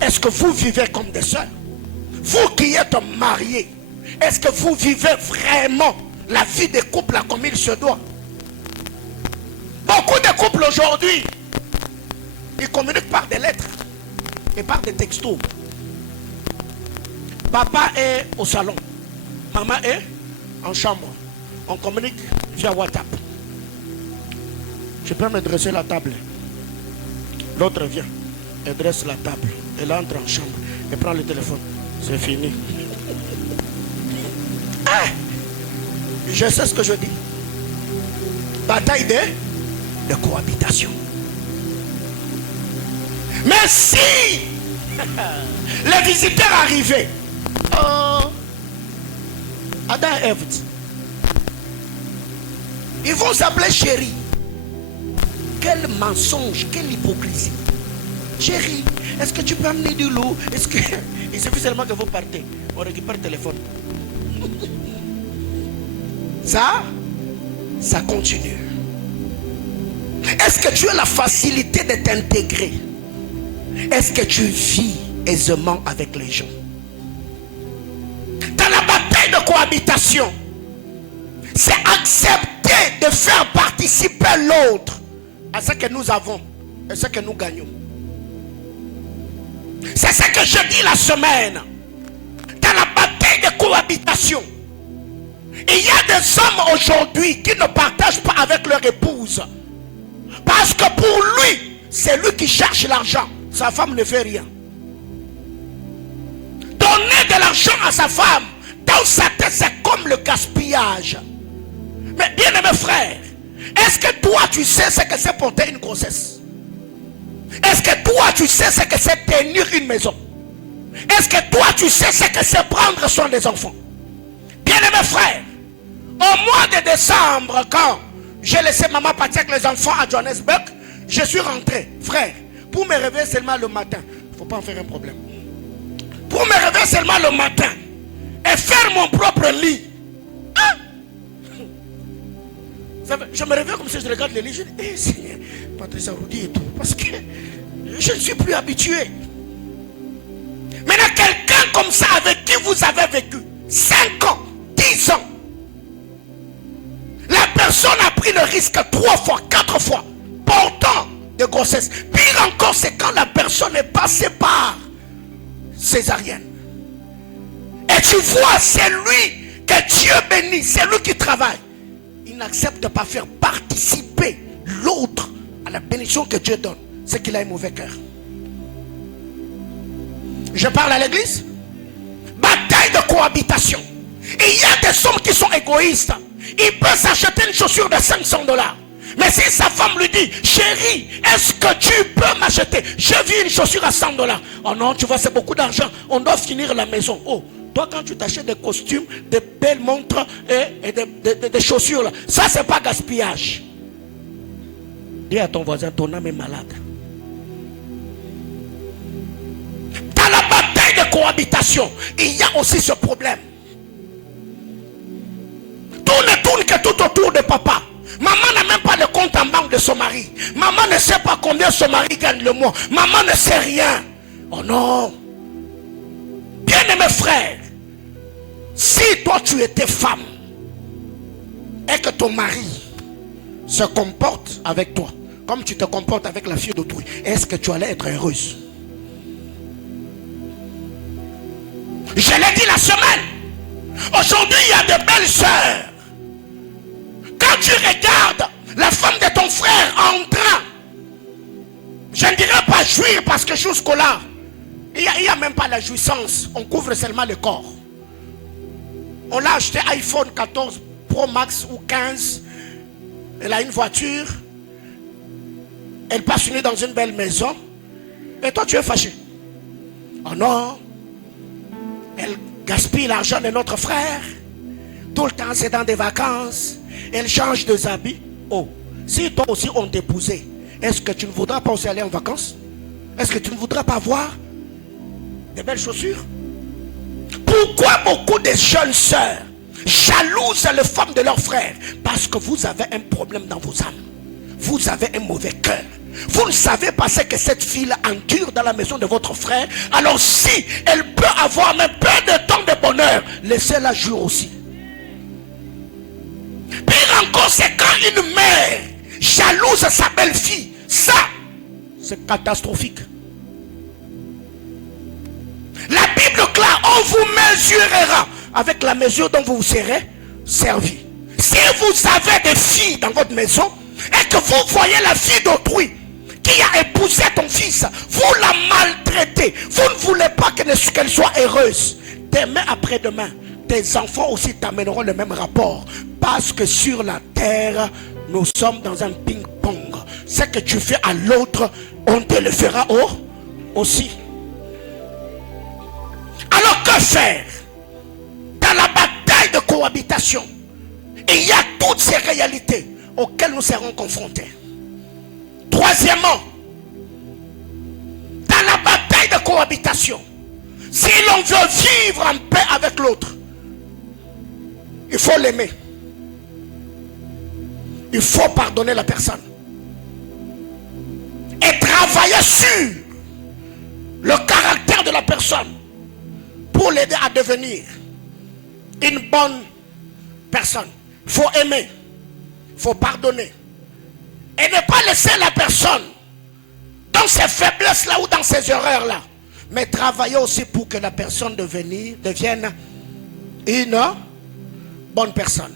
Est-ce que vous vivez comme des sœurs? Vous qui êtes mariés, est-ce que vous vivez vraiment la vie des couples comme il se doit? Beaucoup de couples aujourd'hui, ils communiquent par des lettres et par des textos. Papa est au salon. Maman est en chambre. On communique via WhatsApp. Je peux me dresser la table. L'autre vient. Elle dresse la table. Elle entre en chambre. Elle prend le téléphone. C'est fini. Ah, je sais ce que je dis. Bataille de cohabitation. Mais si les visiteurs arrivaient, Adam et Ève, ils vont s'appeler chérie. Quel mensonge, quelle hypocrisie. Chérie, est-ce que tu peux amener de l'eau? Est-ce que... Il suffit seulement que vous partez. On récupère le téléphone. Ça continue. Est-ce que tu as la facilité de t'intégrer? Est-ce que tu vis aisément avec les gens? Dans la bataille de cohabitation, c'est accepter de faire participer l'autre à ce que nous avons et ce que nous gagnons. C'est ce que je dis la semaine. Dans la bataille de cohabitation, il y a des hommes aujourd'hui qui ne partagent pas avec leur épouse. Parce que pour lui, c'est lui qui cherche l'argent. Sa femme ne fait rien. Donner de l'argent à sa femme, dans sa tête, c'est comme le gaspillage. Mais bien aimé frère, est-ce que toi tu sais ce que c'est porter une grossesse? Est-ce que toi tu sais ce que c'est tenir une maison? Est-ce que toi tu sais ce que c'est prendre soin des enfants? Bien aimé frère, au mois de décembre, quand j'ai laissé maman partir avec les enfants à Johannesburg, je suis rentré, frère, pour me réveiller seulement le matin. Il ne faut pas en faire un problème. Pour me réveiller seulement le matin et faire mon propre lit. Hein? Je me réveille comme si je regarde le lit. Je dis, eh Seigneur, Patricia Roudi et tout. Parce que je ne suis plus habitué. Maintenant, quelqu'un comme ça avec qui vous avez vécu 5 ans, 10 ans, la personne a pris le risque 3 fois, 4 fois, portant de grossesse. Pire encore, c'est quand la personne est passée par césarienne. Et tu vois, c'est lui que Dieu bénit, c'est lui qui travaille. Il n'accepte pas faire participer l'autre à la bénédiction que Dieu donne. C'est qu'il a un mauvais cœur. Je parle à l'église. Bataille de cohabitation. Il y a des hommes qui sont égoïstes. Il peut s'acheter une chaussure de $500. Mais si sa femme lui dit, chérie, est-ce que tu peux m'acheter? J'ai vu une chaussure à $100. Oh non, tu vois, c'est beaucoup d'argent. On doit finir la maison. Oh, toi, quand tu t'achètes des costumes, des belles montres et des chaussures, là, ça, c'est pas gaspillage. Dis à ton voisin, ton âme est malade. Dans la bataille de cohabitation, il y a aussi ce problème. Tout ne tourne que tout autour de papa. Maman n'a même pas de compte en banque de son mari. Maman ne sait pas combien son mari gagne le mois. Maman ne sait rien. Oh non. Bien-aimé frère, si toi tu étais femme et que ton mari se comporte avec toi comme tu te comportes avec la fille d'autrui, est-ce que tu allais être heureuse? Je l'ai dit la semaine. Aujourd'hui, il y a de belles sœurs. Quand tu regardes la femme de ton frère en train, je ne dirais pas jouir parce que jusque-là, il n'y a même pas la jouissance. On couvre seulement le corps. On l'a acheté iPhone 14 Pro Max ou 15. Elle a une voiture. Elle passe une nuit dans une belle maison. Et toi, tu es fâché. Oh non. Elle gaspille l'argent de notre frère. Tout le temps, c'est dans des vacances. Elle change de habits. Oh, si toi aussi on t'épousait, est-ce que tu ne voudras pas aussi aller en vacances? Est-ce que tu ne voudras pas voir des belles chaussures? Pourquoi beaucoup de jeunes sœurs jalousent les femmes de leurs frères? Parce que vous avez un problème dans vos âmes. Vous avez un mauvais cœur. Vous ne savez pas ce que cette fille endure dans la maison de votre frère. Alors si elle peut avoir même peu de temps de bonheur, laissez-la jouir aussi. Pire encore, c'est quand une mère jalouse sa belle-fille. Ça, c'est catastrophique. La Bible claire, on on vous mesurera avec la mesure dont vous vous serez servi. Si vous avez des filles dans votre maison et que vous voyez la fille d'autrui qui a épousé ton fils, vous la maltraitez, vous ne voulez pas qu'elle soit heureuse. Demain après-demain, tes enfants aussi t'amèneront le même rapport. Parce que sur la terre, nous sommes dans un ping-pong. Ce que tu fais à l'autre, on te le fera aussi. Alors que faire? Dans la bataille de cohabitation, il y a toutes ces réalités auxquelles nous serons confrontés. Troisièmement, dans la bataille de cohabitation, si l'on veut vivre en paix avec l'autre, il faut l'aimer. Il faut pardonner la personne. Et travailler sur le caractère de la personne pour l'aider à devenir une bonne personne. Il faut aimer. Il faut pardonner. Et ne pas laisser la personne dans ses faiblesses-là ou dans ses erreurs-là. Mais travailler aussi pour que la personne devienne une bonne personne.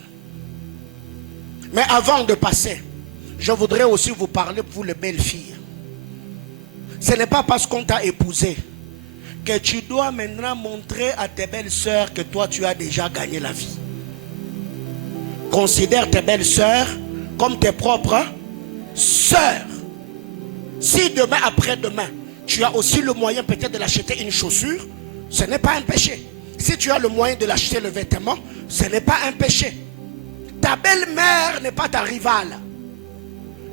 Mais avant de passer, je voudrais aussi vous parler pour les belles filles. Ce n'est pas parce qu'on t'a épousé que tu dois maintenant montrer à tes belles sœurs que toi tu as déjà gagné la vie. Considère tes belles sœurs comme tes propres sœurs. Si demain après-demain, tu as aussi le moyen peut-être de l'acheter une chaussure, ce n'est pas un péché. Si tu as le moyen de l'acheter le vêtement, ce n'est pas un péché. Ta belle-mère n'est pas ta rivale.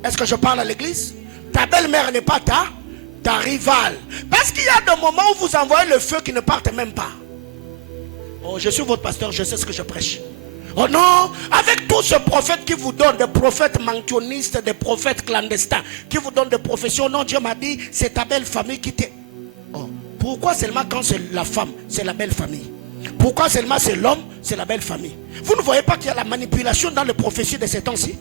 Est-ce que je parle à l'église? Ta belle-mère n'est pas ta rivale. Parce qu'il y a des moments où vous envoyez le feu qui ne parte même pas. Oh, je suis votre pasteur, je sais ce que je prêche. Oh non, avec tous ces prophètes qui vous donnent, des prophètes mentionnistes, des prophètes clandestins, qui vous donnent des professions, non, Dieu m'a dit, c'est ta belle famille qui t'est... Oh, pourquoi seulement quand c'est la femme, c'est la belle famille? Pourquoi seulement c'est l'homme, c'est la belle famille? Vous ne voyez pas qu'il y a la manipulation dans les prophéties de ces temps-ci?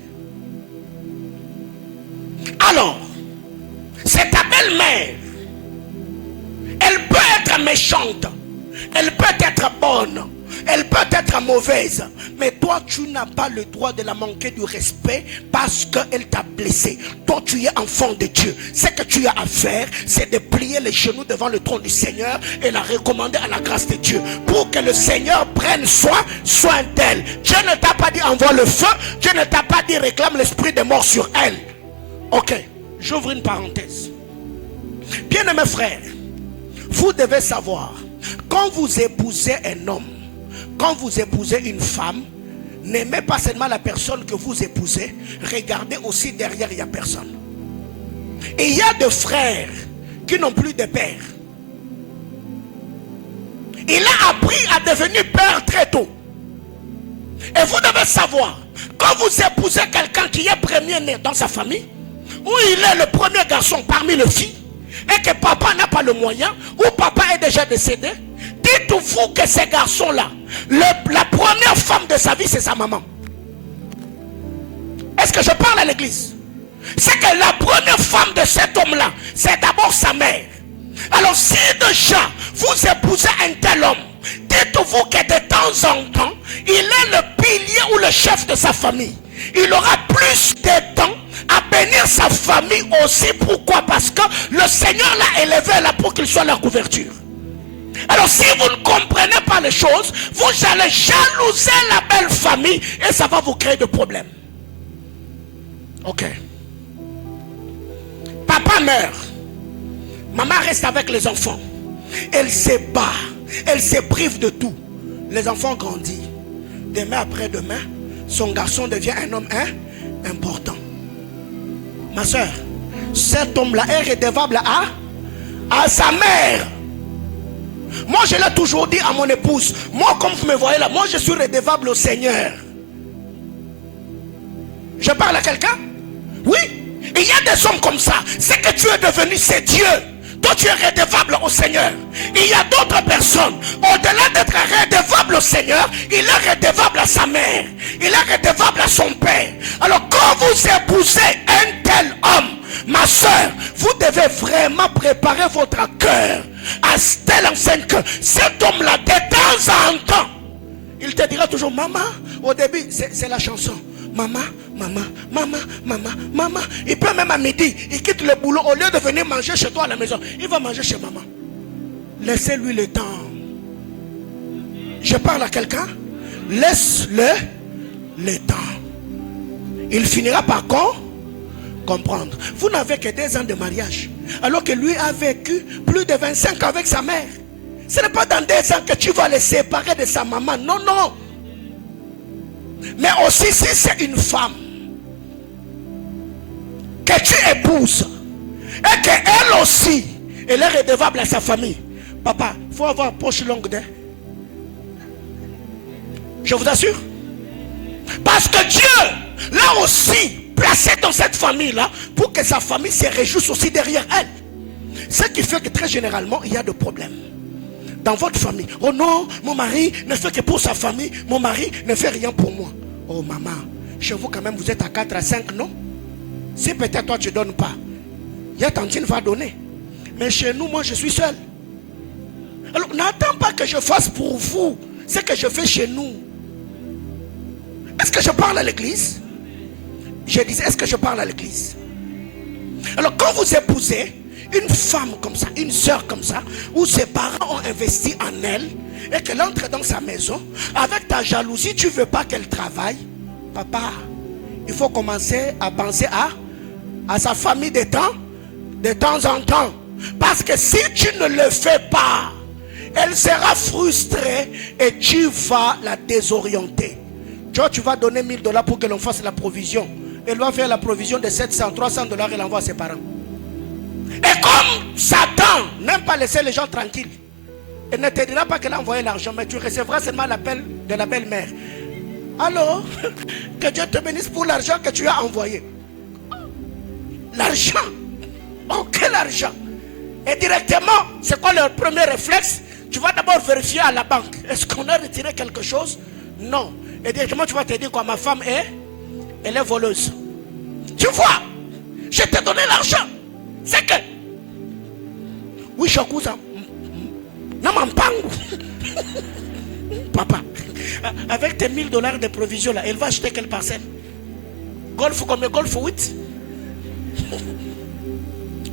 Alors, c'est ta belle-mère. Elle peut être méchante, elle peut être bonne, elle peut être mauvaise, mais toi tu n'as pas le droit de la manquer du respect parce qu'elle t'a blessé. Toi tu es enfant de Dieu. Ce que tu as à faire, c'est de plier les genoux devant le trône du Seigneur et la recommander à la grâce de Dieu pour que le Seigneur prenne soin d'elle. Dieu ne t'a pas dit envoie le feu, Dieu ne t'a pas dit réclame l'esprit de mort sur elle. Ok, j'ouvre une parenthèse. Bien-aimés frères, vous devez savoir, quand vous épousez un homme, quand vous épousez une femme, n'aimez pas seulement la personne que vous épousez, regardez aussi derrière, il n'y a personne. Et il y a des frères qui n'ont plus de père. Il a appris à devenir père très tôt. Et vous devez savoir, quand vous épousez quelqu'un qui est premier-né dans sa famille, où il est le premier garçon parmi les filles, et que papa n'a pas le moyen, ou papa est déjà décédé, dites-vous que ces garçons-là, la première femme de sa vie, c'est sa maman. Est-ce que je parle à l'église? C'est que la première femme de cet homme-là, c'est d'abord sa mère. Alors si déjà vous épousez un tel homme, dites-vous que de temps en temps, il est le pilier ou le chef de sa famille. Il aura plus de temps à bénir sa famille aussi. Pourquoi? Parce que le Seigneur l'a élevé là pour qu'il soit la couverture. Alors si vous ne comprenez pas les choses, vous allez jalouser la belle famille et ça va vous créer des problèmes. Ok. Papa meurt, maman reste avec les enfants. Elle se bat, elle se prive de tout. Les enfants grandissent. Demain après-demain, son garçon devient un homme important. Ma soeur, cet homme-là est redevable à sa mère. Moi, je l'ai toujours dit à mon épouse. Moi, comme vous me voyez là, moi, je suis redevable au Seigneur. Je parle à quelqu'un? Oui. Il y a des hommes comme ça. Ce que tu es devenu, c'est Dieu. Toi, tu es redevable au Seigneur. Il y a d'autres personnes. Au-delà d'être redevable au Seigneur, il est redevable à sa mère. Il est redevable à son père. Alors, quand vous épousez un tel homme, Ma soeur, vous devez vraiment préparer votre cœur à tel enseigne que cet homme-là, de temps en temps, il te dira toujours, maman. Au début, c'est la chanson. Maman, maman, maman, maman, maman. Il peut même à midi, il quitte le boulot. Au lieu de venir manger chez toi à la maison, il va manger chez maman. Laissez-lui le temps. Je parle à quelqu'un. Laisse-le le temps. Il finira par comprendre. Vous n'avez que 2 ans de mariage, alors que lui a vécu plus de 25 ans avec sa mère. Ce n'est pas dans 2 ans que tu vas le séparer de sa maman. Non, non. Mais aussi si c'est une femme que tu épouses et qu'elle aussi elle est redevable à sa famille, papa, il faut avoir poche longue d'air. Je vous assure. Parce que Dieu l'a aussi placé dans cette famille-là pour que sa famille se réjouisse aussi derrière elle. Ce qui fait que très généralement, il y a des problèmes dans votre famille. Oh non, mon mari ne fait que pour sa famille. Mon mari ne fait rien pour moi. Oh maman, chez vous quand même vous êtes à 4 à 5, non? Si peut-être toi tu ne donnes pas, il y a tantine va donner. Mais chez nous, moi je suis seul. Alors n'attends pas que je fasse pour vous ce que je fais chez nous. Est-ce que je parle à l'église? Je disais, est-ce que je parle à l'église? Alors quand vous épousez une femme comme ça, une soeur comme ça, où ses parents ont investi en elle, et qu'elle entre dans sa maison, avec ta jalousie, tu ne veux pas qu'elle travaille, papa, il faut commencer à penser à sa famille de temps en temps. Parce que si tu ne le fais pas, elle sera frustrée et tu vas la désorienter. Tu vas donner $1000 pour que l'on fasse la provision. Elle va faire la provision de 700, $300, elle envoie à ses parents. Et comme Satan n'aime pas laisser les gens tranquilles, elle ne te dira pas qu'elle a envoyé l'argent, mais tu recevras seulement l'appel de la belle-mère. Alors, que Dieu te bénisse pour l'argent que tu as envoyé. L'argent? Oh, quel argent? Et directement, c'est quoi le premier réflexe? Tu vas d'abord vérifier à la banque. Est-ce qu'on a retiré quelque chose? Non. Et directement, tu vas te dire quoi? Ma femme elle est voleuse. Tu vois? Je t'ai donné l'argent. C'est que... Oui, je suis Papa, avec tes $1000 de provision là, elle va acheter quelle parcelle? Golf comme Golf 8?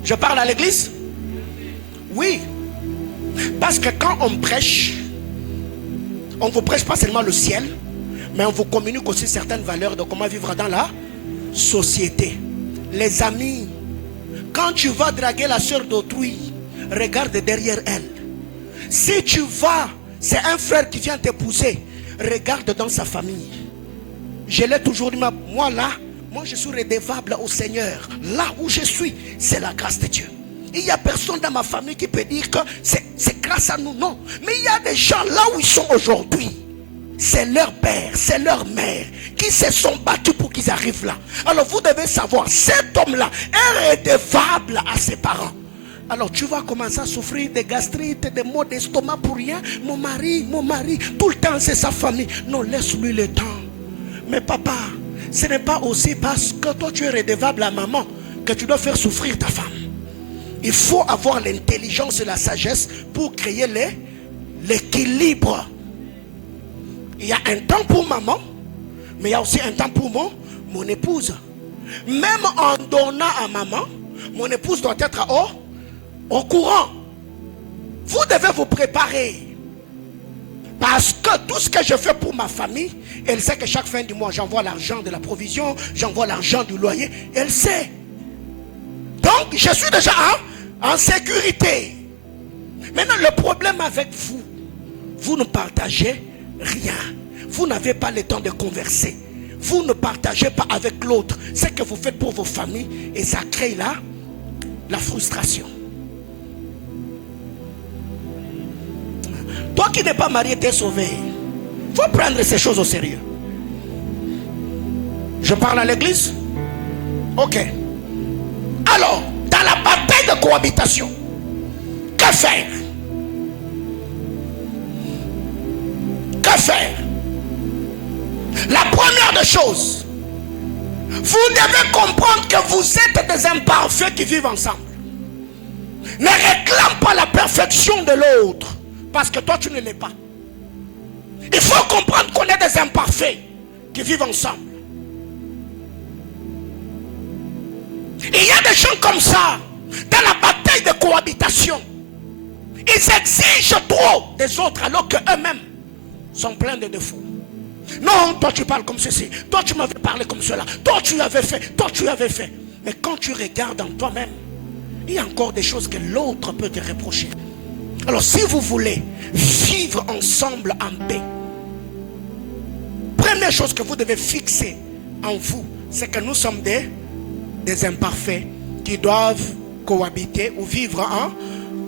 Je parle à l'église? Oui. Parce que quand on prêche, on ne vous prêche pas seulement le ciel, mais on vous communique aussi certaines valeurs de comment vivre dans la société. Les amis, quand tu vas draguer la soeur d'autrui, regarde derrière elle. Si tu vas, c'est un frère qui vient t'épouser, regarde dans sa famille. Je l'ai toujours dit, moi là, moi je suis redevable au Seigneur. Là où je suis, c'est la grâce de Dieu. Il n'y a personne dans ma famille qui peut dire que c'est grâce à nous, non. Mais il y a des gens là où ils sont aujourd'hui. C'est leur père, c'est leur mère qui se sont battus pour qu'ils arrivent là. Alors vous devez savoir, cet homme-là est redevable à ses parents. Alors tu vas commencer à souffrir de gastrites, de maux d'estomac pour rien. Mon mari, tout le temps c'est sa famille. Non, laisse-lui le temps. Mais papa, ce n'est pas aussi parce que toi tu es redevable à maman que tu dois faire souffrir ta femme. Il faut avoir l'intelligence et la sagesse pour créer l'équilibre. Il y a un temps pour maman, mais il y a aussi un temps pour mon épouse. Même en donnant à maman, mon épouse doit être au courant. Vous devez vous préparer. Parce que tout ce que je fais pour ma famille, elle sait que chaque fin du mois, j'envoie l'argent de la provision, j'envoie l'argent du loyer. Elle sait. Donc, je suis déjà en sécurité. Maintenant, le problème avec vous, vous ne partagez rien. Vous n'avez pas le temps de converser. Vous ne partagez pas avec l'autre ce que vous faites pour vos familles et ça crée la frustration. Toi qui n'es pas marié, tu es sauvé. Il faut prendre ces choses au sérieux. Je parle à l'église? Ok. Alors, dans la bataille de cohabitation, que faire? Que faire? La première des choses, Vous devez comprendre que vous êtes des imparfaits qui vivent ensemble. Ne réclame pas la perfection de l'autre parce que toi tu ne l'es pas. Il faut comprendre qu'on est des imparfaits qui vivent ensemble. Il y a des gens comme ça dans la bataille de cohabitation. Ils exigent trop des autres alors qu'eux-mêmes sont pleins de défauts. Non, toi tu parles comme ceci, toi tu m'avais parlé comme cela, toi tu avais fait, toi tu avais fait. Mais quand tu regardes en toi-même, il y a encore des choses que l'autre peut te reprocher. Alors si vous voulez vivre ensemble en paix, première chose que vous devez fixer en vous, c'est que nous sommes des imparfaits qui doivent cohabiter ou vivre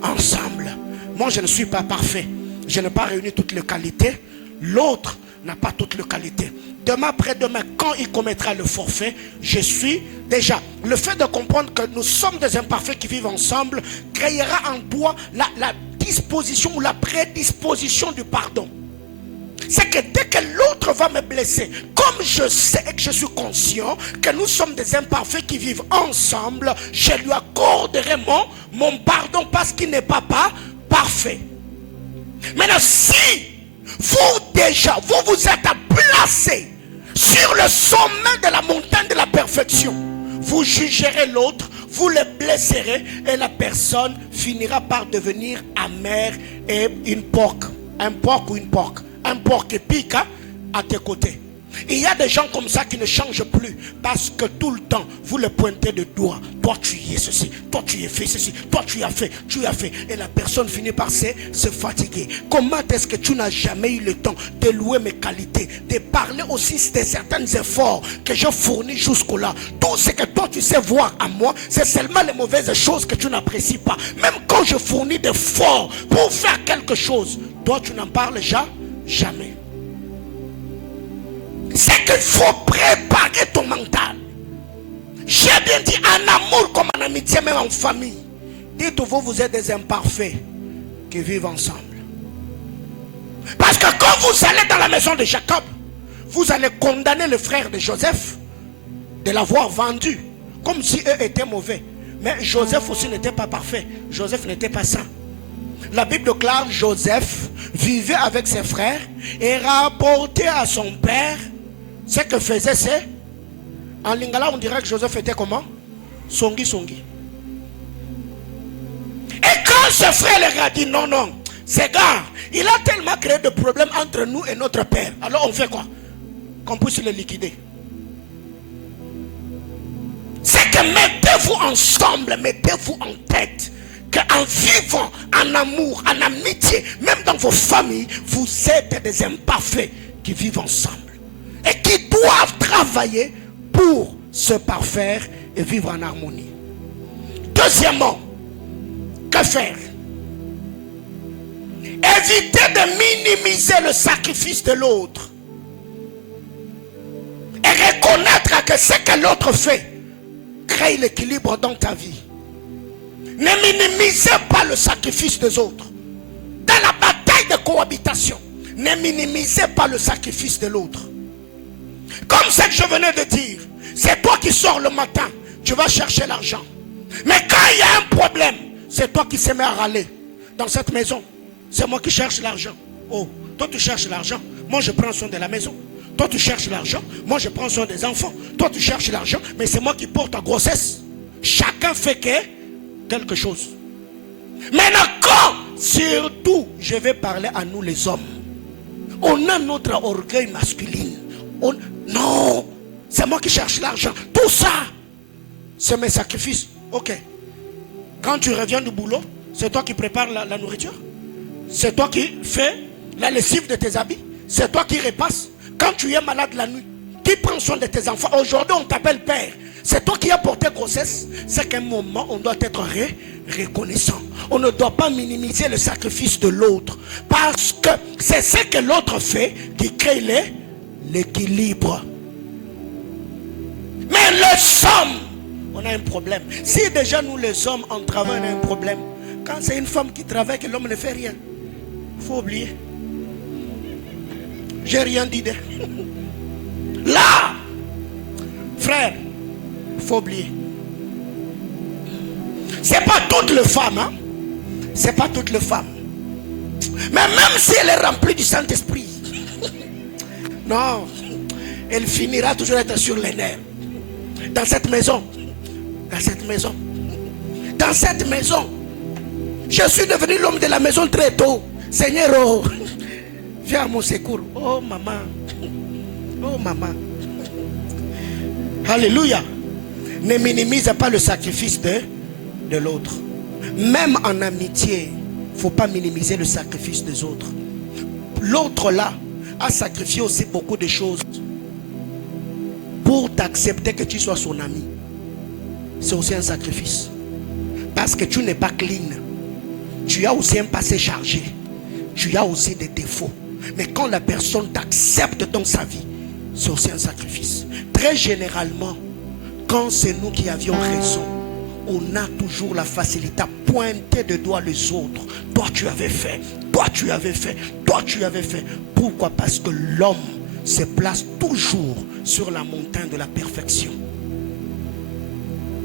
ensemble. Moi je ne suis pas parfait, je n'ai pas réuni toutes les qualités, l'autre n'a pas toutes les qualités. Demain, après-demain, quand il commettra le forfait, je suis déjà. Le fait de comprendre que nous sommes des imparfaits qui vivent ensemble créera en toi la disposition ou la prédisposition du pardon. C'est que dès que l'autre va me blesser, comme je sais et que je suis conscient que nous sommes des imparfaits qui vivent ensemble, je lui accorderai mon pardon parce qu'il n'est pas parfait. Maintenant, si vous êtes placé sur le sommet de la montagne de la perfection, vous jugerez l'autre, vous le blesserez et la personne finira par devenir amère et un porc qui pique à tes côtés. Il y a des gens comme ça qui ne changent plus parce que tout le temps vous le pointez de doigt. Toi tu y es ceci, toi tu y es fait ceci, toi tu as fait. Et la personne finit par se fatiguer. Comment est-ce que tu n'as jamais eu le temps de louer mes qualités, de parler aussi de certains efforts que je fournis jusqu'au-là? Tout ce que toi tu sais voir à moi, c'est seulement les mauvaises choses que tu n'apprécies pas. Même quand je fournis d'efforts pour faire quelque chose, toi tu n'en parles jamais. C'est qu'il faut préparer ton mental. J'ai bien dit en amour comme en amitié, même en famille. Dites-vous, vous êtes des imparfaits qui vivent ensemble. Parce que quand vous allez dans la maison de Jacob, vous allez condamner le frère de Joseph de l'avoir vendu, comme si eux étaient mauvais. Mais Joseph aussi n'était pas parfait. Joseph n'était pas saint. La Bible déclare Joseph vivait avec ses frères et rapportait à son père ce que faisait c'est. En lingala on dirait que Joseph était comment? Songi. Et quand ce frère leur a dit non, ce gars, il a tellement créé de problèmes entre nous et notre père. Alors on fait quoi? Qu'on puisse le liquider. C'est que mettez-vous ensemble, mettez-vous en tête qu'en vivant en amour, en amitié, même dans vos familles, vous êtes des imparfaits qui vivent ensemble et qui doivent travailler pour se parfaire et vivre en harmonie. Deuxièmement, que faire? Évitez de minimiser le sacrifice de l'autre et reconnaître que ce que l'autre fait crée l'équilibre dans ta vie. Ne minimisez pas le sacrifice des autres. Dans la bataille de cohabitation, ne minimisez pas le sacrifice de l'autre. Comme ce que je venais de dire, c'est toi qui sors le matin, tu vas chercher l'argent. Mais quand il y a un problème, c'est toi qui se mets à râler. Dans cette maison, c'est moi qui cherche l'argent. Oh, toi tu cherches l'argent, moi je prends soin de la maison. Toi tu cherches l'argent, moi je prends soin des enfants. Toi tu cherches l'argent, mais c'est moi qui porte ta grossesse. Chacun fait quelque chose. Maintenant, quand surtout je vais parler à nous les hommes, on a notre orgueil masculin. Non, c'est moi qui cherche l'argent. Tout ça, c'est mes sacrifices. Ok. Quand tu reviens du boulot, c'est toi qui prépares la nourriture. C'est toi qui fais la lessive de tes habits. C'est toi qui repasses. Quand tu es malade la nuit, qui prend soin de tes enfants? Aujourd'hui, on t'appelle père. C'est toi qui as porté grossesse. C'est qu'à un moment, on doit être reconnaissant. On ne doit pas minimiser le sacrifice de l'autre. Parce que c'est ce que l'autre fait qui crée l'équilibre. Mais les hommes, on a un problème. Si déjà nous les hommes, on travaille, on a un problème. Quand c'est une femme qui travaille, que l'homme ne fait rien, il faut oublier. J'ai rien dit. Là, Frère, il faut oublier. C'est pas toutes les femmes, hein? C'est pas toutes les femmes. Mais même si elle est remplie du Saint-Esprit, non, elle finira toujours être sur les nerfs. Dans cette maison, dans cette maison, dans cette maison, je suis devenu l'homme de la maison très tôt. Seigneur, oh, viens à mon secours. Oh maman, oh maman. Alléluia. Ne minimise pas le sacrifice de l'autre. Même en amitié, il ne faut pas minimiser le sacrifice des autres. L'autre là a sacrifié aussi beaucoup de choses pour t'accepter que tu sois son ami. C'est aussi un sacrifice. Parce que tu n'es pas clean. Tu as aussi un passé chargé. Tu as aussi des défauts. Mais quand la personne t'accepte dans sa vie, c'est aussi un sacrifice. Très généralement, quand c'est nous qui avions raison, on a toujours la facilité à pointer de doigt les autres. Toi tu avais fait, toi tu avais fait, toi tu avais fait. Pourquoi? Parce que l'homme se place toujours sur la montagne de la perfection.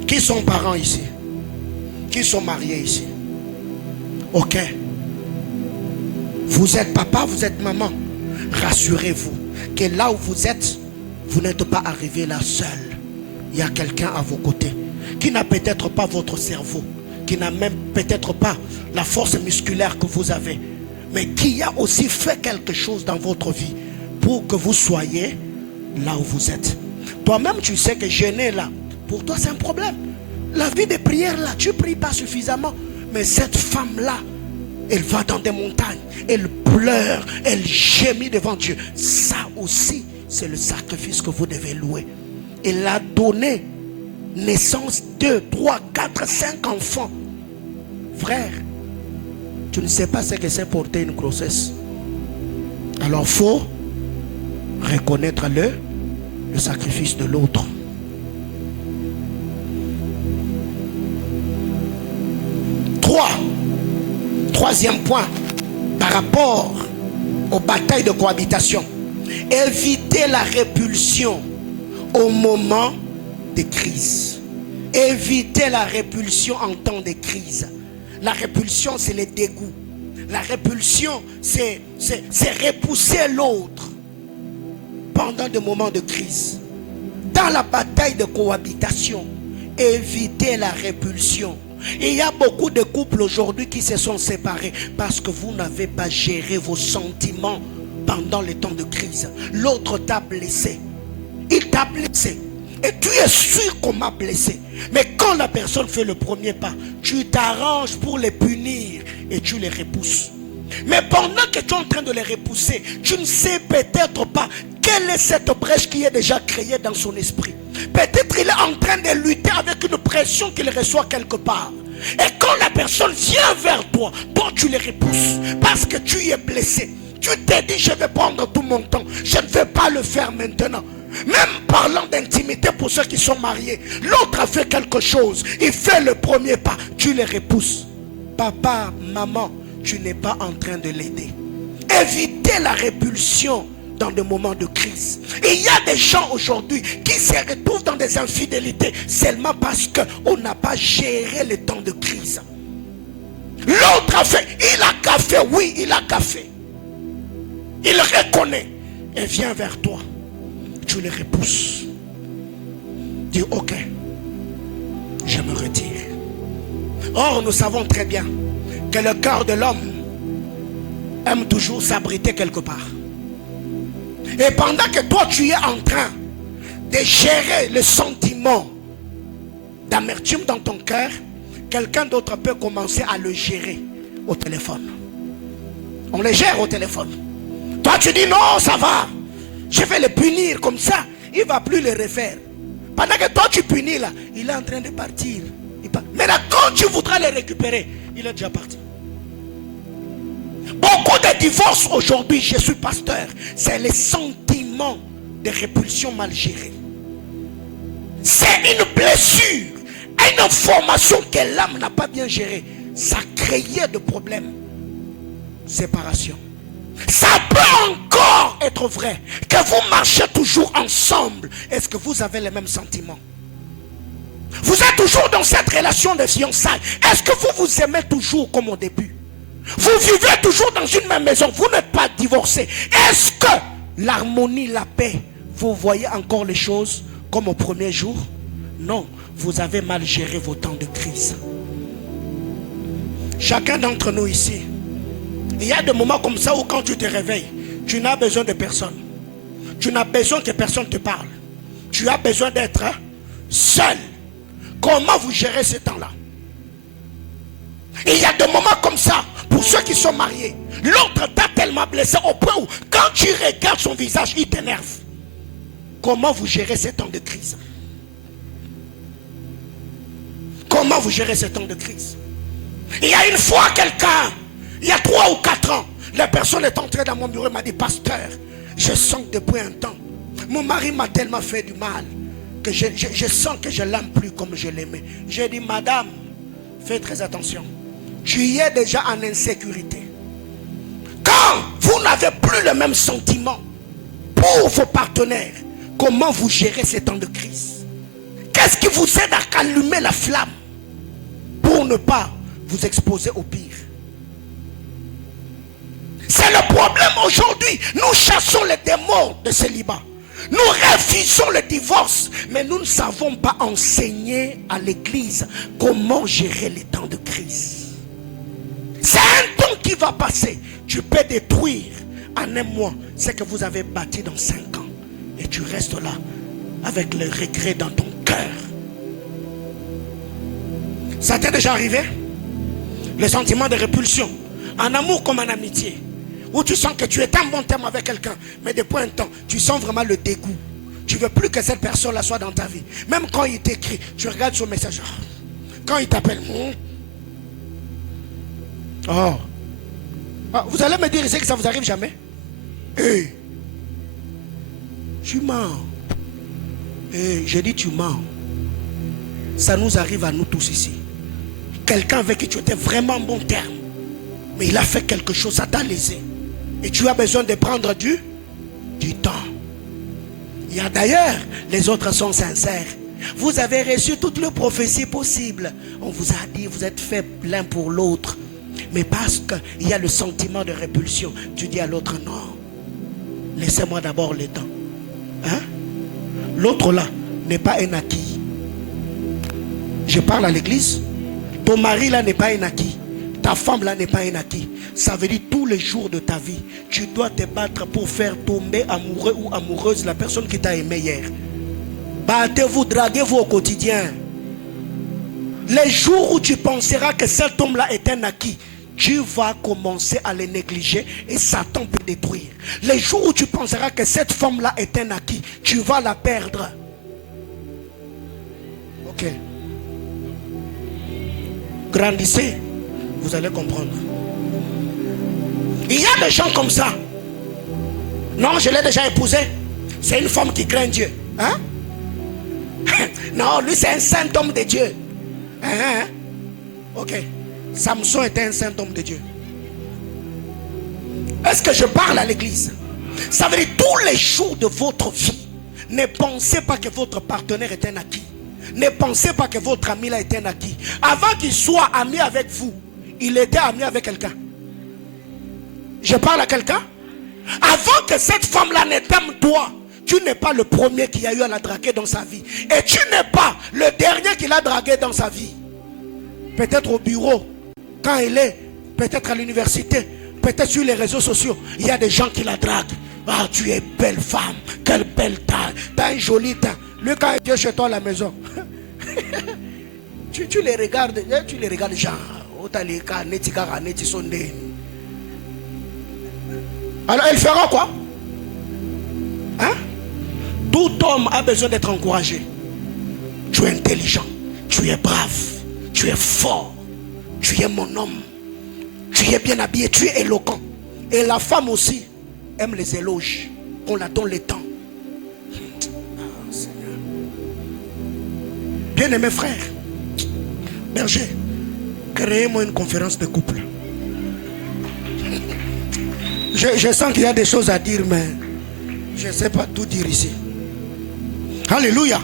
Qui sont parents ici? Qui sont mariés ici? Ok. Vous êtes papa, vous êtes maman. Rassurez-vous que là où vous êtes, vous n'êtes pas arrivé là seul. Il y a quelqu'un à vos côtés qui n'a peut-être pas votre cerveau, qui n'a même peut-être pas la force musculaire que vous avez, mais qui a aussi fait quelque chose dans votre vie pour que vous soyez là où vous êtes. Toi-même, tu sais que jeûner là, pour toi c'est un problème. La vie de prière là, tu ne pries pas suffisamment. Mais cette femme-là, elle va dans des montagnes, elle pleure, elle gémit devant Dieu. Ça aussi, c'est le sacrifice que vous devez louer. Elle a donné naissance 2, 3, 4, 5 enfants. Frère, tu ne sais pas ce que c'est porter une grossesse. Alors il faut reconnaître le sacrifice de l'autre. Troisième point, par rapport aux batailles de cohabitation, éviter la répulsion au moment de crise. Éviter la répulsion en temps de crise. La répulsion, c'est le dégoût. La répulsion, c'est repousser l'autre pendant des moments de crise. Dans la bataille de cohabitation, éviter la répulsion. Et il y a beaucoup de couples aujourd'hui qui se sont séparés parce que vous n'avez pas géré vos sentiments pendant les temps de crise. L'autre t'a blessé. Il t'a blessé. Et tu es sûr qu'on m'a blessé. Mais quand la personne fait le premier pas, tu t'arranges pour les punir et tu les repousses. Mais pendant que tu es en train de les repousser, tu ne sais peut-être pas quelle est cette brèche qui est déjà créée dans son esprit. Peut-être il est en train de lutter avec une pression qu'il reçoit quelque part. Et quand la personne vient vers toi, toi tu les repousses parce que tu y es blessé. Tu t'es dit, je vais prendre tout mon temps, je ne vais pas le faire maintenant. Même parlant d'intimité pour ceux qui sont mariés, l'autre a fait quelque chose, il fait le premier pas, tu les repousses. Papa, maman, tu n'es pas en train de l'aider. Évitez la répulsion dans des moments de crise. Et il y a des gens aujourd'hui qui se retrouvent dans des infidélités seulement parce qu'on n'a pas géré le temps de crise. L'autre a fait, il a café, oui, il a café. Il reconnaît et vient vers toi. Tu le repousses. Dis ok, je me retire. Or, nous savons très bien que le cœur de l'homme aime toujours s'abriter quelque part. Et pendant que toi tu es en train de gérer le sentiment d'amertume dans ton cœur, quelqu'un d'autre peut commencer à le gérer au téléphone. On le gère au téléphone. Toi tu dis non, ça va, je vais le punir comme ça, il ne va plus le refaire. Pendant que toi tu punis là, il est en train de partir. Mais là quand tu voudras le récupérer, il est déjà parti. Beaucoup de divorces aujourd'hui, je suis pasteur, c'est les sentiments de répulsion mal gérés. C'est une blessure, une information que l'âme n'a pas bien gérée. Ça créait de problèmes. Séparation. Ça peut encore être vrai, que vous marchez toujours ensemble, est-ce que vous avez les mêmes sentiments? Vous êtes toujours dans cette relation de fiançailles. Est-ce que vous vous aimez toujours comme au début? Vous vivez toujours dans une même maison. Vous n'êtes pas divorcé. Est-ce que l'harmonie, la paix, vous voyez encore les choses comme au premier jour? Non, vous avez mal géré vos temps de crise. Chacun d'entre nous ici, il y a des moments comme ça où quand tu te réveilles, tu n'as besoin de personne. Tu n'as besoin que personne te parle. Tu as besoin d'être seul. Comment vous gérez ce temps-là? Il y a des moments comme ça, pour ceux qui sont mariés, l'autre t'a tellement blessé au point où, quand tu regardes son visage, il t'énerve. Comment vous gérez ces temps de crise? Comment vous gérez ces temps de crise? Il y a une fois quelqu'un, il y a 3 ou 4 ans, la personne est entrée dans mon bureau et m'a dit, pasteur, je sens que depuis un temps, mon mari m'a tellement fait du mal, que je sens que je l'aime plus comme je l'aimais. J'ai dit, madame, fais très attention. Tu y es déjà en insécurité. Quand vous n'avez plus le même sentiment pour vos partenaires, comment vous gérez ces temps de crise? Qu'est-ce qui vous aide à allumer la flamme pour ne pas vous exposer au pire? C'est le problème aujourd'hui. Nous chassons les démons de célibat. Nous refusons le divorce, mais nous ne savons pas enseigner à l'église comment gérer les temps de crise. C'est un temps qui va passer. Tu peux détruire en un mois ce que vous avez bâti dans 5 ans. Et tu restes là avec le regret dans ton cœur. Ça t'est déjà arrivé? Le sentiment de répulsion, en amour comme en amitié, où tu sens que tu es en bon terme avec quelqu'un, mais depuis un temps, tu sens vraiment le dégoût. Tu ne veux plus que cette personne-là soit dans ta vie. Même quand il t'écrit, tu regardes son message. Quand il t'appelle, vous allez me dire ici que ça ne vous arrive jamais? Tu mens. Je dis tu mens. Ça nous arrive à nous tous ici. Quelqu'un avec qui tu étais vraiment en bon terme, mais il a fait quelque chose, ça t'a lésé. Et tu as besoin de prendre du temps. Il y a d'ailleurs, les autres sont sincères. Vous avez reçu toutes les prophéties possibles. On vous a dit, vous êtes faits l'un pour l'autre. Mais parce qu'il y a le sentiment de répulsion, tu dis à l'autre, non, laissez-moi d'abord le temps. Hein? L'autre là n'est pas un acquis. Je parle à l'église. Ton mari là n'est pas un acquis. Ta femme là n'est pas un acquis. Ça veut dire tous les jours de ta vie, tu dois te battre pour faire tomber amoureux ou amoureuse la personne qui t'a aimé hier. Battez-vous, draguez-vous au quotidien. Les jours où tu penseras que cet homme-là est un acquis, tu vas commencer à le négliger et Satan peut détruire. Les jours où tu penseras que cette femme-là est un acquis, tu vas la perdre. Ok. Grandissez, vous allez comprendre. Il y a des gens comme ça. Non, je l'ai déjà épousée. C'est une femme qui craint Dieu. Hein? Non, lui c'est un saint homme de Dieu. Hein? Ok. Samson était un saint homme de Dieu. Est-ce que je parle à l'église? Ça veut dire tous les jours de votre vie, ne pensez pas que votre partenaire est un acquis. Ne pensez pas que votre ami là est un acquis. Avant qu'il soit ami avec vous, il était ami avec quelqu'un. Je parle à quelqu'un. Avant que cette femme là ne t'aime toi, tu n'es pas le premier qui a eu à la draguer dans sa vie. Et tu n'es pas le dernier qui l'a dragué dans sa vie. Peut-être au bureau, quand elle est, peut-être à l'université, peut-être sur les réseaux sociaux, il y a des gens qui la draguent. Ah, tu es belle femme, quelle belle taille, t'as un joli teint. Lui, quand il est chez toi à la maison, tu les regardes, genre, alors elle fera quoi? Hein? Tout homme a besoin d'être encouragé. Tu es intelligent, tu es brave, tu es fort, tu es mon homme, tu es bien habillé, tu es éloquent. Et la femme aussi aime les éloges, qu'on la donne le temps. Oh, Seigneur. Bien-aimés frères, berger, créez-moi une conférence de couple. Je sens qu'il y a des choses à dire, mais Je ne sais pas tout dire ici. Alléluia.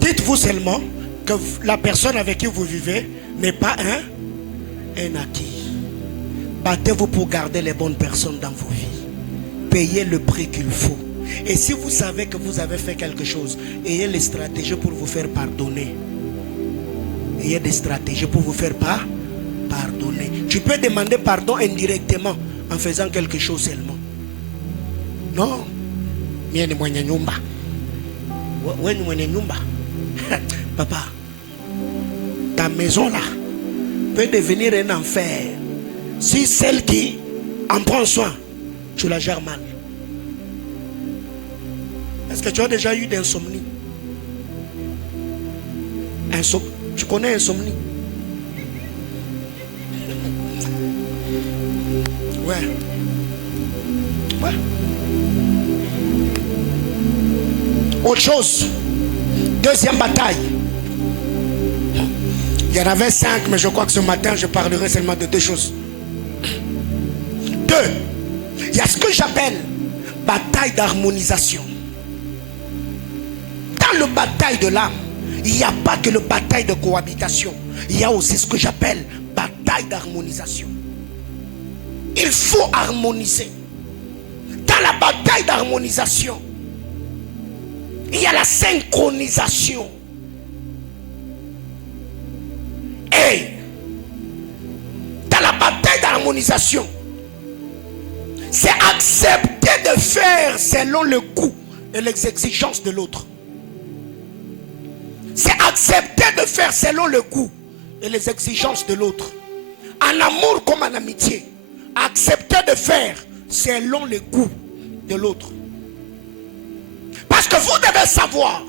Dites-vous seulement que la personne avec qui vous vivez n'est pas un acquis. Battez-vous pour garder les bonnes personnes dans vos vies. Payez le prix qu'il faut. Et si vous savez que vous avez fait quelque chose, ayez les stratégies pour vous faire pardonner. Ayez des stratégies pour vous faire pardonner. Tu peux demander pardon indirectement en faisant quelque chose seulement. Non. Papa, ta maison là peut devenir un enfer si celle qui en prend soin, tu la gères mal. Est-ce que tu as déjà eu d'insomnie? Tu connais insomnie? Ouais. Autre chose. Deuxième bataille. Il y en avait 5, mais je crois que ce matin, je parlerai seulement de 2 choses. 2. Il y a ce que j'appelle bataille d'harmonisation. Dans le bataille de l'âme, il n'y a pas que le bataille de cohabitation. Il y a aussi ce que j'appelle bataille d'harmonisation. Il faut harmoniser. Dans la bataille d'harmonisation, il y a la synchronisation. Et dans la bataille d'harmonisation, c'est accepter de faire selon le goût et les exigences de l'autre. C'est accepter de faire selon le goût et les exigences de l'autre. En amour comme en amitié, accepter de faire selon le goût de l'autre. Parce que vous devez savoir,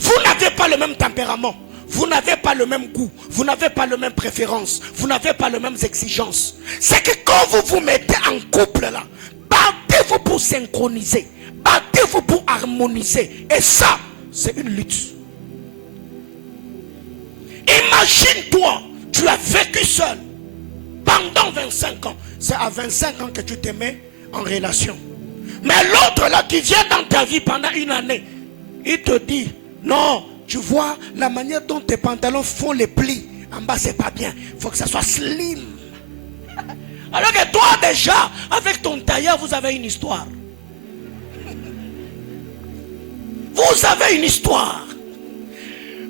vous n'avez pas le même tempérament, vous n'avez pas le même goût, vous n'avez pas les mêmes préférences, vous n'avez pas les mêmes exigences. C'est que quand vous vous mettez en couple là, battez-vous pour synchroniser, battez-vous pour harmoniser. Et ça, c'est une lutte. Imagine-toi, tu as vécu seul pendant 25 ans. C'est à 25 ans que tu te mets en relation. Mais l'autre là qui vient dans ta vie pendant une année, il te dit, non, tu vois, la manière dont tes pantalons font les plis, en bas c'est pas bien, il faut que ça soit slim. Alors que toi déjà, avec ton tailleur, vous avez une histoire. Vous avez une histoire.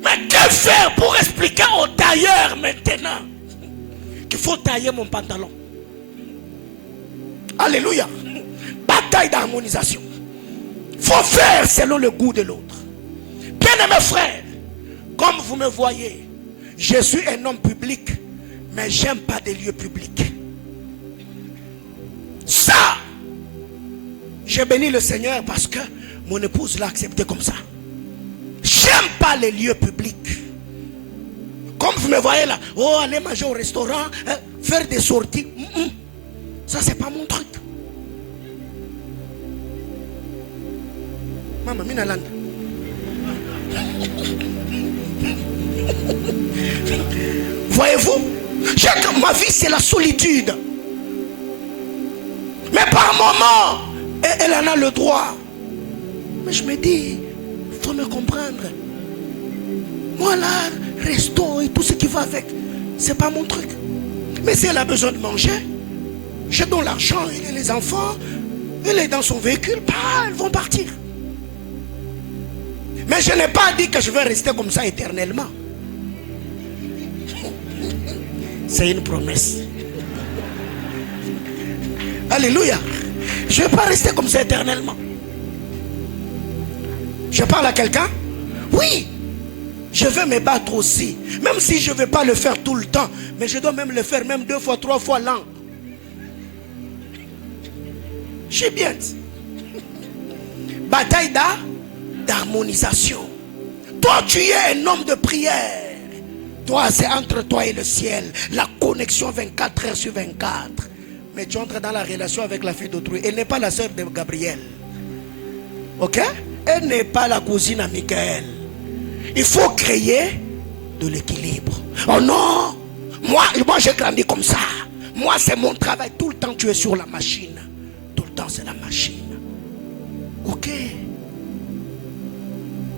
Mais que faire pour expliquer au tailleur maintenant qu'il faut tailler mon pantalon? Alléluia. Bataille d'harmonisation. Il faut faire selon le goût de l'autre. Bien-aimés frères, comme vous me voyez, je suis un homme public, mais j'aime pas des lieux publics. Ça, j'ai béni le Seigneur parce que mon épouse l'a accepté comme ça. J'aime pas les lieux publics. Comme vous me voyez là, oh, aller manger au restaurant, faire des sorties. Ça, c'est pas mon truc. Maman, Minaland. Voyez-vous, ma vie, c'est la solitude. Mais par moment, elle en a le droit. Mais je me dis, il faut me comprendre. Moi là, resto et tout ce qui va avec, c'est pas mon truc. Mais si elle a besoin de manger, je donne l'argent et les enfants, elle est dans son véhicule, elles vont partir. Mais je n'ai pas dit que je vais rester comme ça éternellement. C'est une promesse. Alléluia. Je ne vais pas rester comme ça éternellement. Je parle à quelqu'un? Oui. Je veux me battre aussi. Même si je ne vais pas le faire tout le temps. Mais je dois même le faire même 2 fois, 3 fois l'an. Je suis bien. Bataille d'harmonisation. Toi, tu es un homme de prière. Toi, c'est entre toi et le ciel. La connexion 24 heures sur 24. Mais tu entres dans la relation avec la fille d'autrui. Elle n'est pas la sœur de Gabriel. Ok? Elle n'est pas la cousine à Michael. Il faut créer de l'équilibre. Oh non! Moi j'ai grandi comme ça. Moi, c'est mon travail. Tout le temps, tu es sur la machine. Tout le temps, c'est la machine.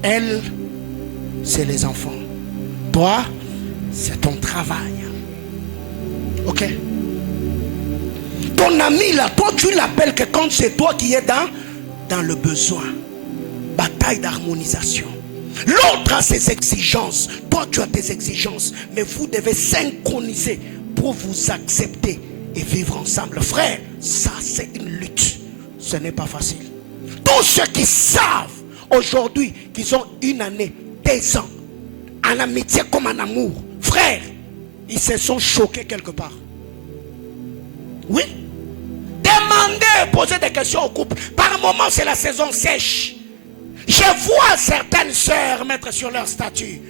Elle, c'est les enfants. Toi, c'est ton travail. Ok? Ton ami là, toi tu l'appelles que quand c'est toi qui es dans le besoin. Bataille d'harmonisation. L'autre a ses exigences. Toi tu as tes exigences. Mais vous devez synchroniser pour vous accepter et vivre ensemble. Frère, ça c'est une lutte. Ce n'est pas facile. Tous ceux qui savent aujourd'hui qu'ils ont une année, 2 ans, en amitié comme en amour, frère, ils se sont choqués quelque part. Oui. Demandez, posez des questions au couple. Par moment, c'est la saison sèche. Je vois certaines sœurs mettre sur leur statut.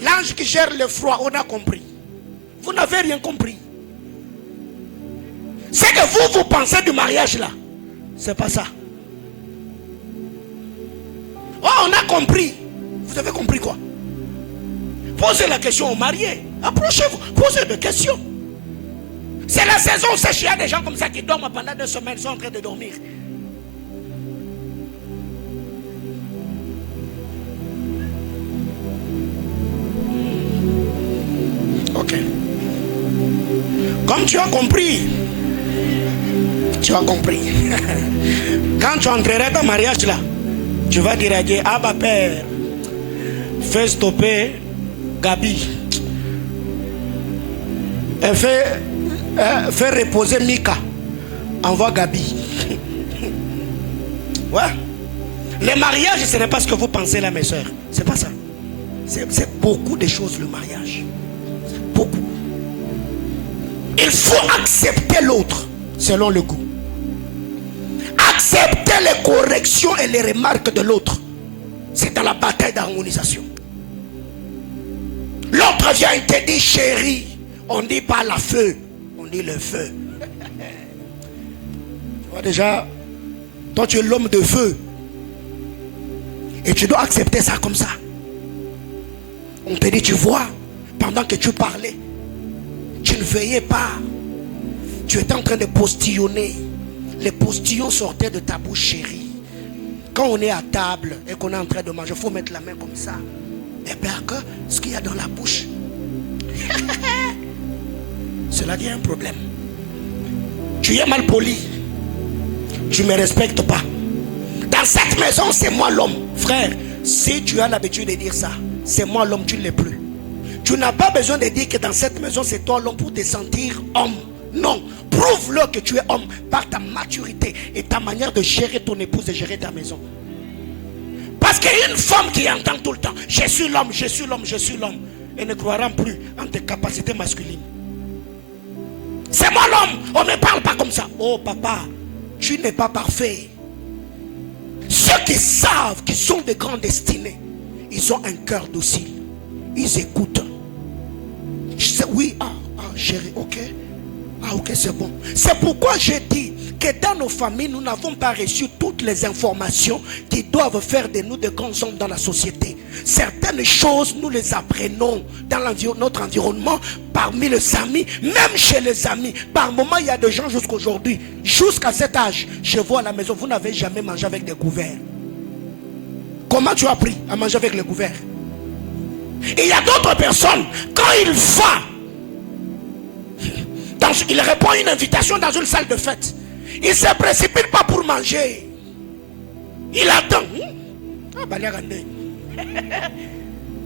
L'ange qui gère le froid, on a compris. Vous n'avez rien compris. C'est que vous pensez du mariage là. C'est pas ça. Oh, on a compris. Vous avez compris quoi? Posez la question aux mariés. Approchez-vous, posez des questions. C'est la saison sèche. Il y a des gens comme ça qui dorment pendant 2 semaines, ils sont en train de dormir. Ok. Comme tu as compris, tu as compris. Quand tu entreras dans le mariage là, tu vas dire à Dieu, ah bah père, fais stopper Gabi. Et fais reposer Mika. Envoie Gabi. Ouais. Le mariage, ce n'est pas ce que vous pensez là, mes soeurs. C'est pas ça. C'est beaucoup de choses, le mariage. Beaucoup. Il faut accepter l'autre selon le goût. Accepter les corrections et les remarques de l'autre. C'est dans la bataille d'harmonisation. L'autre vient et te dit chérie. On ne dit pas la feu, on dit le feu. Tu vois déjà, toi tu es l'homme de feu. Et tu dois accepter ça comme ça. On te dit, tu vois, pendant que tu parlais, tu ne veillais pas. Tu étais en train de postillonner. Les postillons sortaient de ta bouche chérie. Quand on est à table et qu'on est en train de manger, il faut mettre la main comme ça. Et bien que ce qu'il y a dans la bouche, c'est là qu'il y a un problème. Tu es mal poli. Tu ne me respectes pas. Dans cette maison, c'est moi l'homme. Frère, si tu as l'habitude de dire ça, c'est moi l'homme, tu ne l'es plus. Tu n'as pas besoin de dire que dans cette maison, c'est toi l'homme pour te sentir homme. Non, prouve-le que tu es homme par ta maturité et ta manière de gérer ton épouse et gérer ta maison. Parce qu'il y a une femme qui entend tout le temps, je suis l'homme, je suis l'homme, je suis l'homme. Et ne croira plus en tes capacités masculines. C'est moi l'homme, on ne parle pas comme ça. Oh papa, tu n'es pas parfait. Ceux qui savent qu'ils sont de grands destinés, ils ont un cœur docile. Ils écoutent. Je sais, oui, chérie, ok. Ah ok, c'est bon. C'est pourquoi je dis que dans nos familles, nous n'avons pas reçu toutes les informations qui doivent faire de nous de grands hommes dans la société. Certaines choses, nous les apprenons dans notre environnement, parmi les amis, même chez les amis. Par moment, il y a des gens jusqu'aujourd'hui, jusqu'à cet âge, je vois à la maison, vous n'avez jamais mangé avec des couverts. Comment tu as appris à manger avec les couverts? Et il y a d'autres personnes, quand il va, il répond à une invitation dans une salle de fête. Il ne se précipite pas pour manger. Il attend.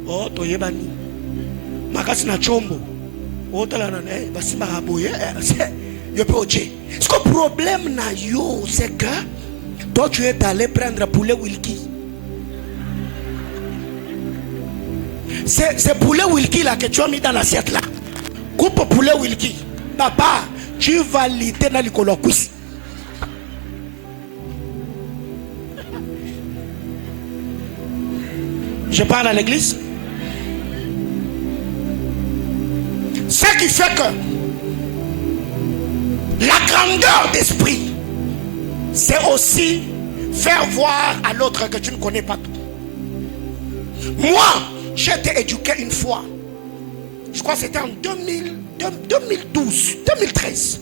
Oh, toyebani. Makasi na chombo. Oh, talana ne. Basi maraboye. Yo pe oje. Ce que le problème na yo, c'est que toi tu es allé prendre poulet Wilkie. C'est poulet Wilkie là que tu as mis dans l'assiette là. Coupe poulet Wilkie. Papa, tu vas lutter dans le cuisse. Je parle à l'église. Ce qui fait que la grandeur d'esprit, c'est aussi faire voir à l'autre que tu ne connais pas tout. Moi, j'ai été éduqué une fois. Je crois que c'était en 2012, 2013.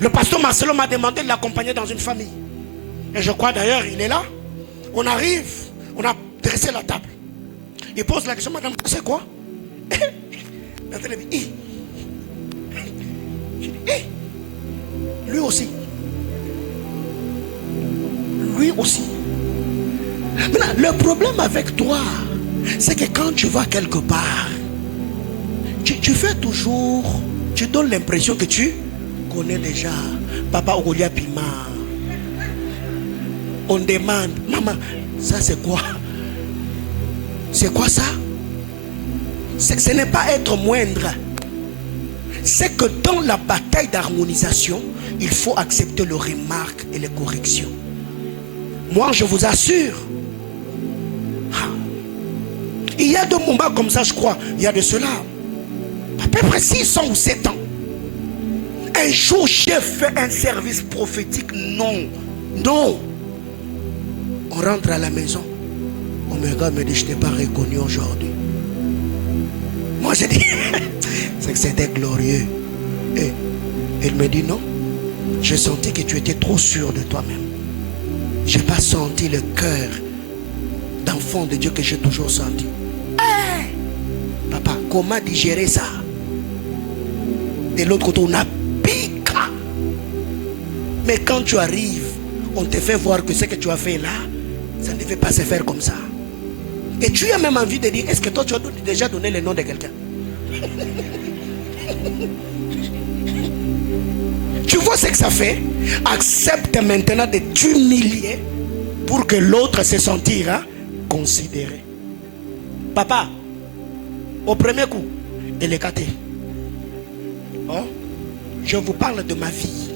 Le pasteur Marcelo m'a demandé de l'accompagner dans une famille. Et je crois d'ailleurs, il est là. On arrive, on a dresser la table. Il pose la question, madame, c'est quoi? Lui aussi. Lui aussi. Maintenant, le problème avec toi, c'est que quand tu vas quelque part, tu fais toujours, tu donnes l'impression que tu connais déjà. Papa Ogolia Pima. On demande, maman, ça c'est quoi? C'est quoi ça? Ce n'est pas être moindre. C'est que dans la bataille d'harmonisation, il faut accepter les remarques et les corrections. Moi, je vous assure, il y a des moments comme ça, je crois, il y a de cela, à peu près 6 ans ou 7 ans. Un jour, j'ai fait un service prophétique. Non. On rentre à la maison. On me regarde, me dit, je ne t'ai pas reconnu aujourd'hui. Moi, j'ai dit, c'est que c'était glorieux. Et elle me dit, non. J'ai senti que tu étais trop sûr de toi-même. Je n'ai pas senti le cœur d'enfant de Dieu que j'ai toujours senti. Hey! Papa, comment digérer ça? De l'autre côté, on a piqué. Mais quand tu arrives, on te fait voir que ce que tu as fait là, ça ne devait pas se faire comme ça. Et tu as même envie de dire, est-ce que toi tu as déjà donné le nom de quelqu'un? Tu vois ce que ça fait? Accepte maintenant de t'humilier pour que l'autre se sentira considéré. Papa, au premier coup, elle est gâtée. Oh, je vous parle de ma vie.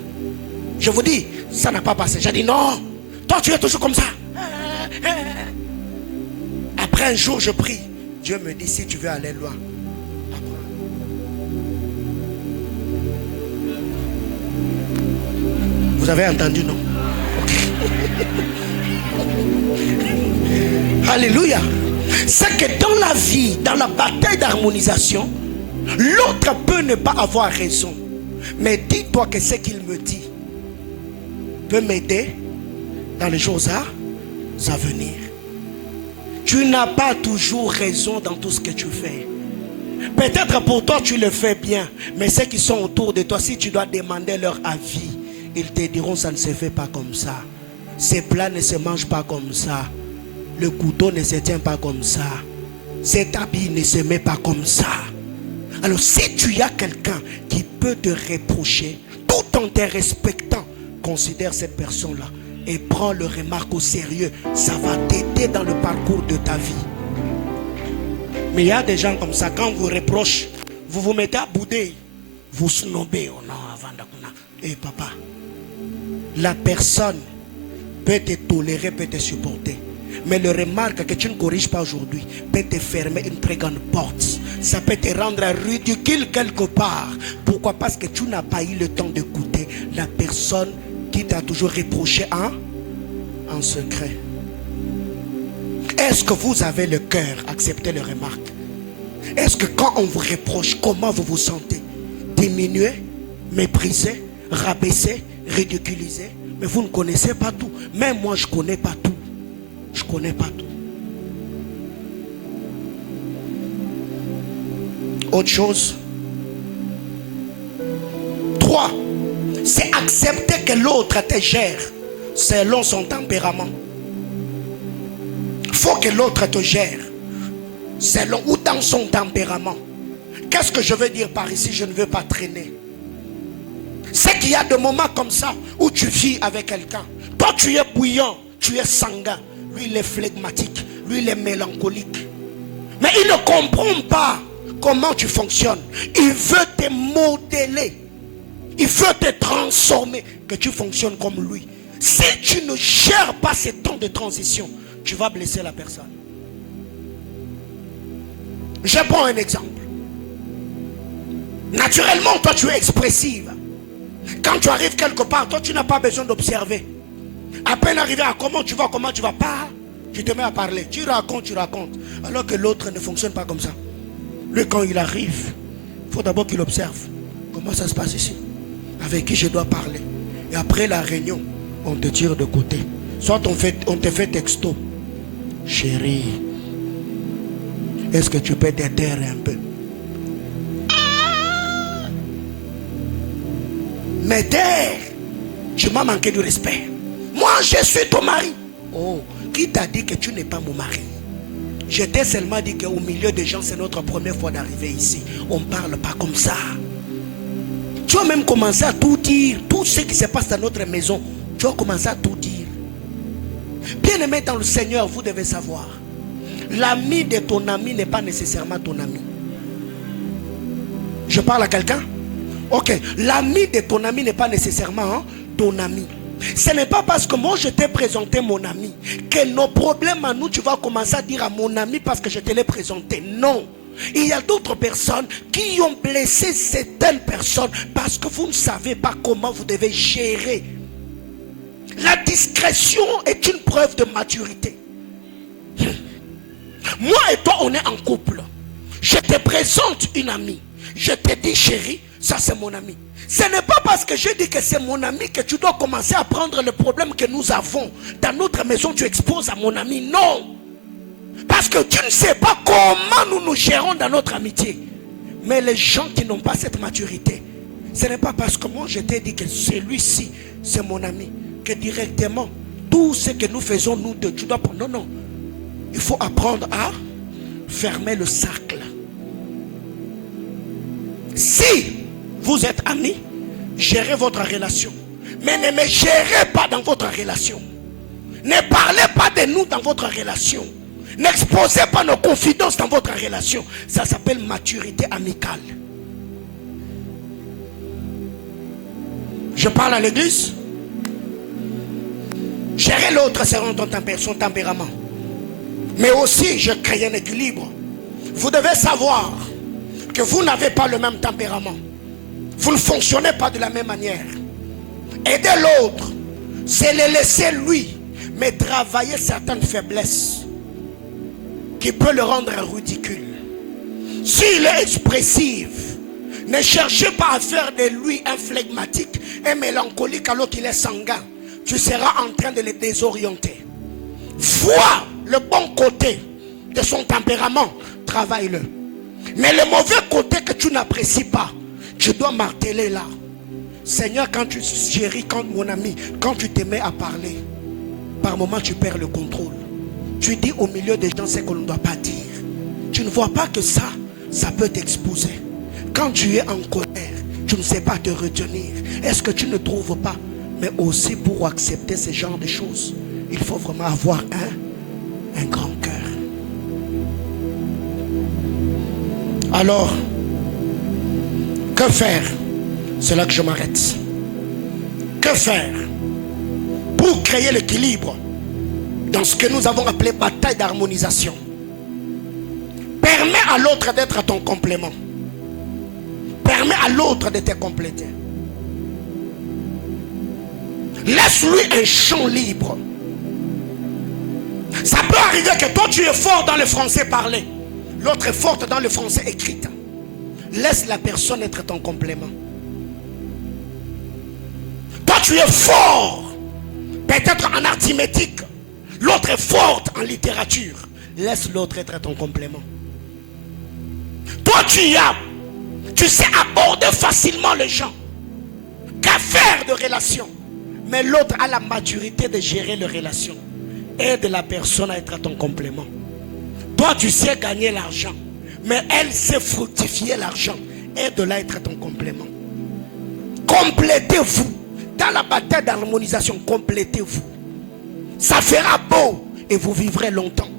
Je vous dis, ça n'a pas passé. J'ai dit non, toi tu es toujours comme ça. Après un jour, je prie. Dieu me dit, si tu veux aller loin, vous avez entendu, non? Alléluia. C'est que dans la vie, dans la bataille d'harmonisation, l'autre peut ne pas avoir raison. Mais dis-toi que ce qu'il me dit peut m'aider dans les jours à venir. Tu n'as pas toujours raison dans tout ce que tu fais. Peut-être pour toi tu le fais bien, mais ceux qui sont autour de toi, si tu dois demander leur avis, ils te diront ça ne se fait pas comme ça. Ces plats ne se mangent pas comme ça. Le couteau ne se tient pas comme ça. Cet habit ne se met pas comme ça. Alors si tu as quelqu'un qui peut te reprocher, tout en te respectant, considère cette personne-là et prends le remarque au sérieux. Ça va t'aider dans le parcours de ta vie. Mais il y a des gens comme ça, quand on vous reproche, vous vous mettez à bouder, vous snobez. Oh non, avant de... Eh papa, la personne peut te tolérer, peut te supporter. Mais le remarque que tu ne corriges pas aujourd'hui peut te fermer une très grande porte. Ça peut te rendre ridicule quelque part. Pourquoi? Parce que tu n'as pas eu le temps d'écouter la personne qui t'a toujours reproché en secret. Est-ce que vous avez le cœur accepter les remarques? Est-ce que quand on vous reproche, comment vous vous sentez? Diminué, méprisé, rabaissé, ridiculisé? Mais vous ne connaissez pas tout. Même moi, je ne connais pas tout. Je ne connais pas tout. Autre chose. 3. C'est accepter que l'autre te gère selon son tempérament. Il faut que l'autre te gère selon ou dans son tempérament. Qu'est-ce que je veux dire par ici? Je ne veux pas traîner. C'est qu'il y a des moments comme ça où tu vis avec quelqu'un. Toi tu es bouillant, tu es sanguin. Lui il est flegmatique, lui il est mélancolique. Mais il ne comprend pas comment tu fonctionnes. Il veut te modeler. Il veut te transformer, que tu fonctionnes comme lui. Si tu ne gères pas ces temps de transition, tu vas blesser la personne. Je prends un exemple. Naturellement, toi tu es expressive. Quand tu arrives quelque part, toi tu n'as pas besoin d'observer. À peine arrivé à comment tu vas pas, tu te mets à parler. Tu racontes. Alors que l'autre ne fonctionne pas comme ça. Lui quand il arrive, il faut d'abord qu'il observe. Comment ça se passe ici? Avec qui je dois parler? Et après la réunion, on te tire de côté. Soit on te fait texto. Chérie, est-ce que tu peux t'aider un peu? Mais tu m'as manqué de respect. Moi, je suis ton mari. Oh, qui t'a dit que tu n'es pas mon mari? Je t'ai seulement dit qu'au milieu des gens, c'est notre première fois d'arriver ici. On ne parle pas comme ça. Tu as même commencé à tout dire. Tout ce qui se passe dans notre maison, tu as commencé à tout dire. Bien-aimé dans le Seigneur, vous devez savoir. L'ami de ton ami n'est pas nécessairement ton ami. Je parle à quelqu'un? Ok, l'ami de ton ami n'est pas nécessairement ton ami. Ce n'est pas parce que moi je t'ai présenté mon ami que nos problèmes à nous, tu vas commencer à dire à mon ami parce que je te l'ai présenté. Non. Il y a d'autres personnes qui ont blessé certaines personnes parce que vous ne savez pas comment vous devez gérer. La discrétion est une preuve de maturité. Moi et toi, on est en couple. Je te présente une amie. Je te dis, chérie, ça c'est mon ami. Ce n'est pas parce que je dis que c'est mon ami que tu dois commencer à prendre le problème que nous avons dans notre maison, tu exposes à mon ami. Non. Parce que tu ne sais pas comment nous nous gérons dans notre amitié. Mais les gens qui n'ont pas cette maturité, ce n'est pas parce que moi je t'ai dit que celui-ci, c'est mon ami, que directement, tout ce que nous faisons, nous deux, tu dois prendre. Non, non. Il faut apprendre à fermer le cercle. Si vous êtes amis, gérez votre relation. Mais ne me gérez pas dans votre relation. Ne parlez pas de nous dans votre relation. N'exposez pas nos confidences dans votre relation. Ça s'appelle maturité amicale. Je parle à l'église. Gérer l'autre selon son tempérament. Mais aussi, je crée un équilibre. Vous devez savoir que vous n'avez pas le même tempérament. Vous ne fonctionnez pas de la même manière. Aider l'autre, c'est le laisser lui, mais travailler certaines faiblesses qui peut le rendre ridicule. S'il est expressif, ne cherchez pas à faire de lui un flegmatique, un mélancolique alors qu'il est sanguin. Tu seras en train de le désorienter. Vois le bon côté de son tempérament, travaille-le. Mais le mauvais côté que tu n'apprécies pas, tu dois marteler là. Seigneur, quand tu chéris, quand mon ami, quand tu te mets à parler, par moments tu perds le contrôle. Tu dis au milieu des gens ce qu'on ne doit pas dire. Tu ne vois pas que ça peut t'exposer. Quand tu es en colère, tu ne sais pas te retenir. Est-ce que tu ne trouves pas? Mais aussi pour accepter ce genre de choses, il faut vraiment avoir un grand cœur. Alors, que faire? C'est là que je m'arrête. Que faire pour créer l'équilibre dans ce que nous avons appelé bataille d'harmonisation? Permets à l'autre d'être à ton complément. Permets à l'autre de te compléter. Laisse-lui un champ libre. Ça peut arriver que toi tu es fort dans le français parlé, l'autre est forte dans le français écrit. Laisse la personne être ton complément. Toi tu es fort peut-être en arithmétique, l'autre est forte en littérature. Laisse l'autre être ton complément. Toi tu sais aborder facilement les gens, qu'à faire de relations. Mais l'autre a la maturité de gérer les relations. Aide la personne à être à ton complément. Toi tu sais gagner l'argent, mais elle sait fructifier l'argent. Aide-la à être à ton complément. Complétez-vous. Dans la bataille d'harmonisation, complétez-vous. Ça fera beau et vous vivrez longtemps.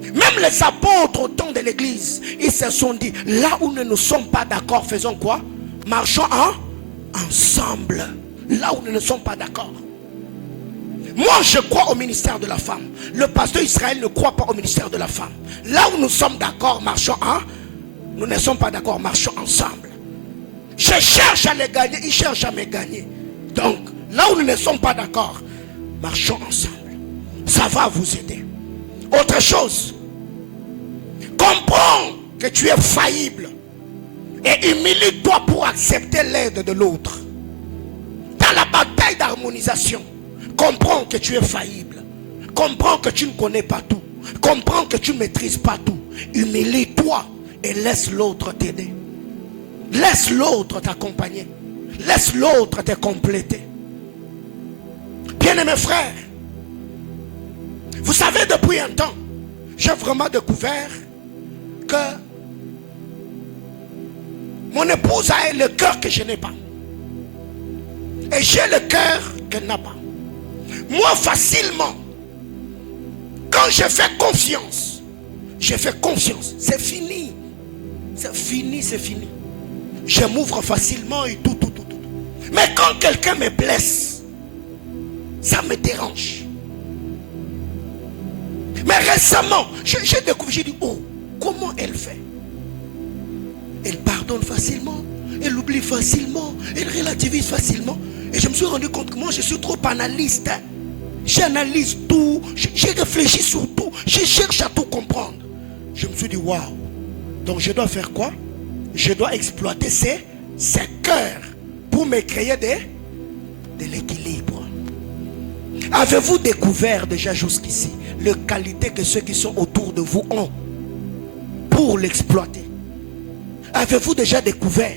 Même les apôtres au temps de l'église, ils se sont dit, là où nous ne sommes pas d'accord, faisons quoi? Marchons ensemble. Là où nous ne sommes pas d'accord. Moi je crois au ministère de la femme. Le pasteur Israël ne croit pas au ministère de la femme. Là où nous sommes d'accord, marchons nous ne sommes pas d'accord, marchons ensemble. Je cherche à les gagner, ils cherchent à me gagner. Donc là où nous ne sommes pas d'accord, marchons ensemble. Ça va vous aider. Autre chose, comprends que tu es faillible et humilie-toi pour accepter l'aide de l'autre. Dans la bataille d'harmonisation, comprends que tu es faillible. Comprends que tu ne connais pas tout. Comprends que tu ne maîtrises pas tout. Humilie-toi et laisse l'autre t'aider. Laisse l'autre t'accompagner. Laisse l'autre te compléter. Bien-aimés frères, vous savez, depuis un temps, j'ai vraiment découvert que mon épouse a le cœur que je n'ai pas. Et j'ai le cœur qu'elle n'a pas. Moi, facilement, quand je fais confiance, c'est fini. C'est fini, c'est fini. Je m'ouvre facilement et tout. Mais quand quelqu'un me blesse, ça me dérange. Mais récemment, j'ai découvert, j'ai dit, oh, comment elle fait? Elle pardonne facilement, elle oublie facilement, elle relativise facilement. Et je me suis rendu compte que moi, je suis trop analyste. J'analyse tout, j'ai réfléchi sur tout, je cherche à tout comprendre. Je me suis dit, waouh. Donc je dois faire quoi? Je dois exploiter ces cœurs pour me créer de l'équilibre. Avez-vous découvert déjà jusqu'ici les qualités que ceux qui sont autour de vous ont pour l'exploiter? Avez-vous déjà découvert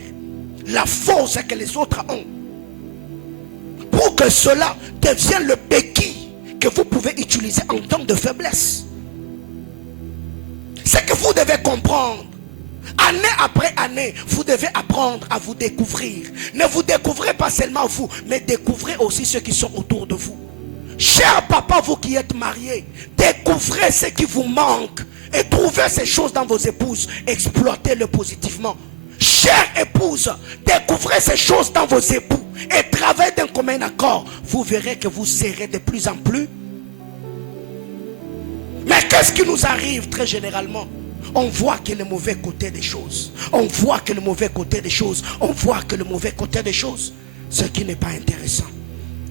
la force que les autres ont pour que cela devienne le béquille que vous pouvez utiliser en temps de faiblesse? C'est que vous devez comprendre. Année après année, vous devez apprendre à vous découvrir. Ne vous découvrez pas seulement vous, mais découvrez aussi ceux qui sont autour de vous. Cher papa, vous qui êtes mariés, découvrez ce qui vous manque et trouvez ces choses dans vos épouses. Exploitez-le positivement. Chère épouse, découvrez ces choses dans vos époux et travaillez d'un commun accord. Vous verrez que vous serez de plus en plus. Mais qu'est-ce qui nous arrive très généralement? On voit que le mauvais côté des choses. On voit que le mauvais côté des choses. On voit que le mauvais côté des choses. Ce qui n'est pas intéressant.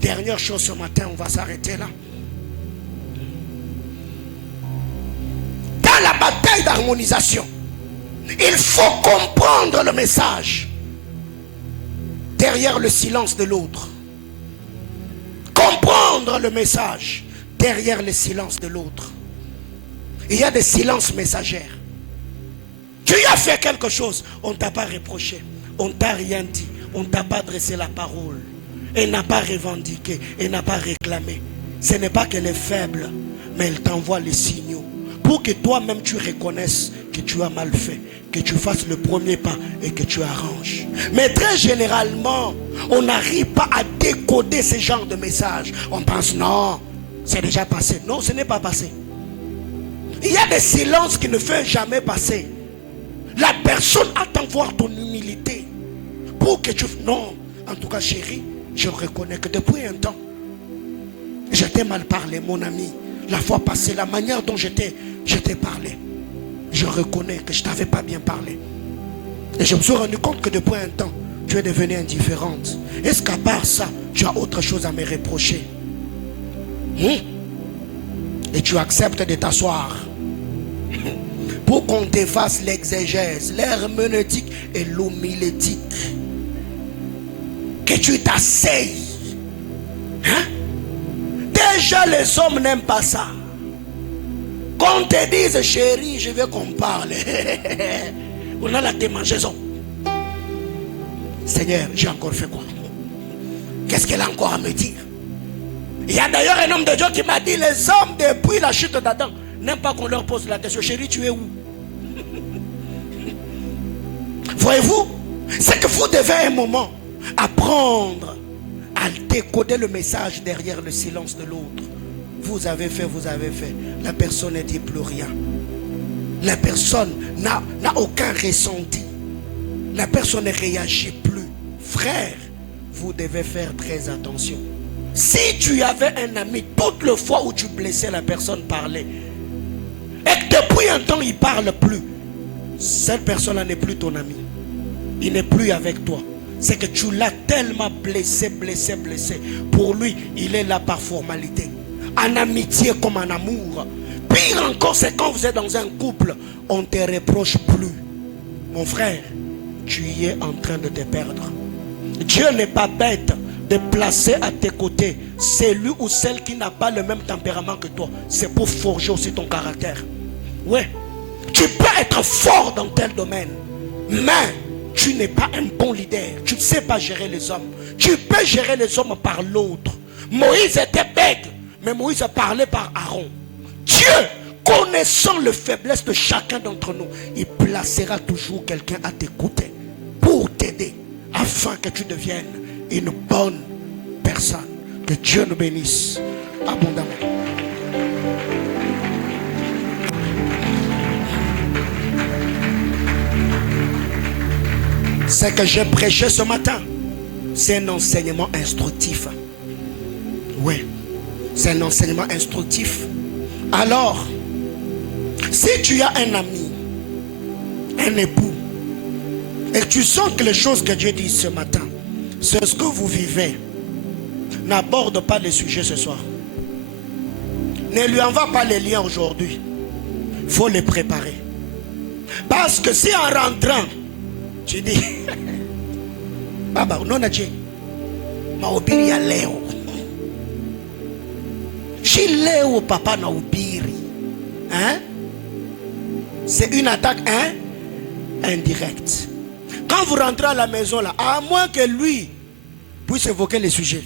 Dernière chose ce matin, on va s'arrêter là. Dans la bataille d'harmonisation, il faut comprendre le message derrière le silence de l'autre. Comprendre le message derrière le silence de l'autre. Il y a des silences messagères. Tu as fait quelque chose, on ne t'a pas reproché, on ne t'a rien dit, on ne t'a pas adressé la parole, elle n'a pas revendiqué, elle n'a pas réclamé. Ce n'est pas qu'elle est faible, mais elle t'envoie les signaux pour que toi-même tu reconnaisses que tu as mal fait, que tu fasses le premier pas et que tu arranges. Mais très généralement, on n'arrive pas à décoder ce genre de message. On pense non, c'est déjà passé. Non, ce n'est pas passé. Il y a des silences qui ne font jamais passer. La personne attend voir ton humilité pour que tu... Non, en tout cas chérie, je reconnais que depuis un temps, je t'ai mal parlé, mon ami. La fois passée, la manière dont je t'ai parlé, je reconnais que je ne t'avais pas bien parlé. Et je me suis rendu compte que depuis un temps, tu es devenue indifférente. Est-ce qu'à part ça, tu as autre chose à me reprocher? Et tu acceptes de t'asseoir pour qu'on te fasse l'exégèse, l'herméneutique et l'homilétique. Que tu t'asseyes. Déjà les hommes n'aiment pas ça. Qu'on te dise chérie, je veux qu'on parle. On a la démangeaison. Seigneur, j'ai encore fait quoi? Qu'est-ce qu'elle a encore à me dire? Il y a d'ailleurs un homme de Dieu qui m'a dit, les hommes depuis la chute d'Adam n'aiment pas qu'on leur pose la question, chérie, tu es où? Voyez-vous, c'est que vous devez à un moment apprendre à décoder le message derrière le silence de l'autre. Vous avez fait. La personne ne dit plus rien. La personne n'a aucun ressenti. La personne ne réagit plus. Frère, vous devez faire très attention. Si tu avais un ami, toutes les fois où tu blessais la personne parlait, et que depuis un temps il ne parle plus, cette personne-là n'est plus ton ami. Il n'est plus avec toi. C'est que tu l'as tellement blessé. Pour lui, il est là par formalité. En amitié comme en amour. Pire encore, c'est quand vous êtes dans un couple, on ne te reproche plus. Mon frère, tu y es en train de te perdre. Dieu n'est pas bête de placer à tes côtés celui ou celle qui n'a pas le même tempérament que toi. C'est pour forger aussi ton caractère. Ouais, tu peux être fort dans tel domaine, mais tu n'es pas un bon leader. Tu ne sais pas gérer les hommes. Tu peux gérer les hommes par l'autre. Moïse était bègue, mais Moïse a parlé par Aaron. Dieu, connaissant les faiblesses de chacun d'entre nous, il placera toujours quelqu'un à t'écouter pour t'aider, afin que tu deviennes une bonne personne. Que Dieu nous bénisse abondamment. Ce que j'ai prêché ce matin, c'est un enseignement instructif. Oui, c'est un enseignement instructif. Alors, si tu as un ami, un époux, et tu sens que les choses que Dieu dit ce matin, c'est ce que vous vivez, n'aborde pas les sujets ce soir. Ne lui envoie pas les liens aujourd'hui. Il faut les préparer. Parce que si en rentrant, tu dis, Baba, non, Nadje, ma obiri ya leo. Si leo papa na obiri, hein? C'est une attaque indirecte. Quand vous rentrez à la maison là, à moins que lui puisse évoquer les sujets.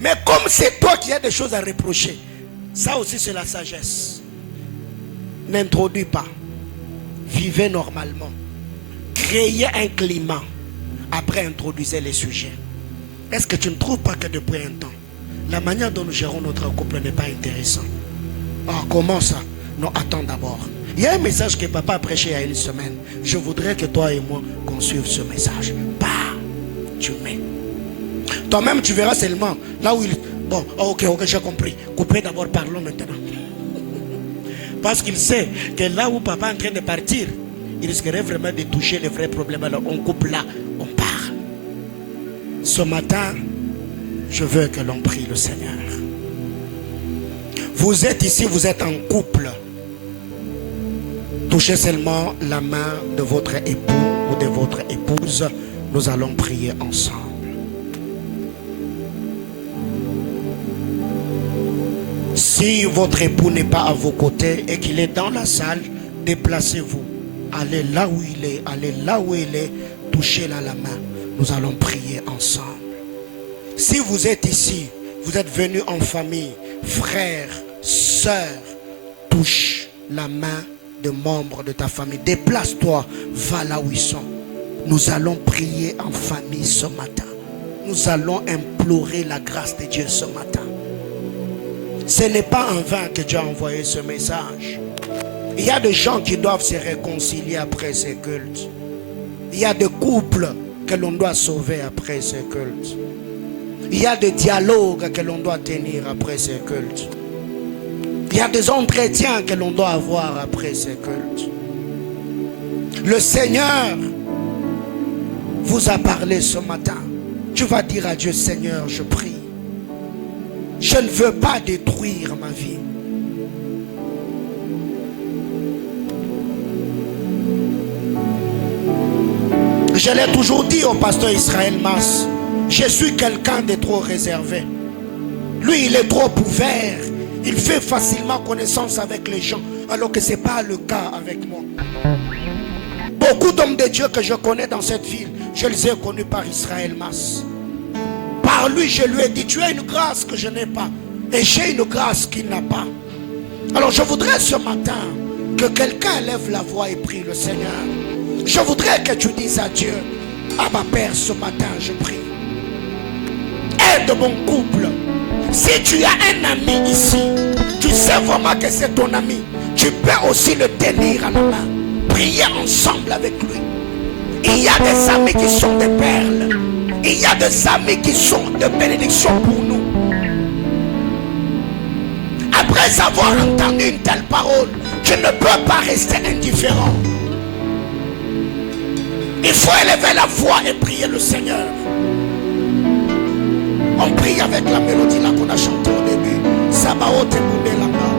Mais comme c'est toi qui as des choses à reprocher, ça aussi c'est la sagesse. N'introduis pas. Vivez normalement. Créez un climat. Après introduisez les sujets. Est-ce que tu ne trouves pas que depuis un temps, la manière dont nous gérons notre couple n'est pas intéressante? Alors comment ça? Non, attends d'abord. Il y a un message que papa a prêché il y a une semaine. Je voudrais que toi et moi qu'on suive ce message. Bah, tu mets. Toi-même tu verras seulement là où il... Bon, ok, j'ai compris. Coupez d'abord, parlons maintenant. Parce qu'il sait que là où papa est en train de partir, il risquerait vraiment de toucher les vrais problèmes. Alors on coupe là, on part. Ce matin, je veux que l'on prie le Seigneur. Vous êtes ici, vous êtes en couple. Touchez seulement la main de votre époux ou de votre épouse. Nous allons prier ensemble. Si votre époux n'est pas à vos côtés et qu'il est dans la salle, déplacez-vous. Allez là où il est, allez là où il est, touchez-la la main. Nous allons prier ensemble. Si vous êtes ici, vous êtes venus en famille, frères, sœurs, touche la main de membres de ta famille. Déplace-toi, va là où ils sont. Nous allons prier en famille ce matin. Nous allons implorer la grâce de Dieu ce matin. Ce n'est pas en vain que Dieu a envoyé ce message. Il y a des gens qui doivent se réconcilier après ces cultes. Il y a des couples que l'on doit sauver après ces cultes. Il y a des dialogues que l'on doit tenir après ces cultes. Il y a des entretiens que l'on doit avoir après ces cultes. Le Seigneur vous a parlé ce matin. Tu vas dire à Dieu, Seigneur, je prie. Je ne veux pas détruire ma vie. Je l'ai toujours dit au pasteur Israël Mas, je suis quelqu'un de trop réservé. Lui, il est trop ouvert. Il fait facilement connaissance avec les gens, alors que ce n'est pas le cas avec moi. Beaucoup d'hommes de Dieu que je connais dans cette ville, je les ai connus par Israël Mas. Par lui, je lui ai dit, tu as une grâce que je n'ai pas. Et j'ai une grâce qu'il n'a pas. Alors je voudrais ce matin que quelqu'un lève la voix et prie le Seigneur. Je voudrais que tu dises à Dieu, à ma Père, ce matin, je prie. Aide mon couple. Si tu as un ami ici, tu sais vraiment que c'est ton ami. Tu peux aussi le tenir à la main. Prier ensemble avec lui. Il y a des amis qui sont des perles. Il y a des amis qui sont de bénédiction pour nous. Après avoir entendu une telle parole, tu ne peux pas rester indifférent. Il faut élever la voix et prier le Seigneur. On prie avec la mélodie là qu'on a chantée au début. Sabaoth et Boubé là-bas.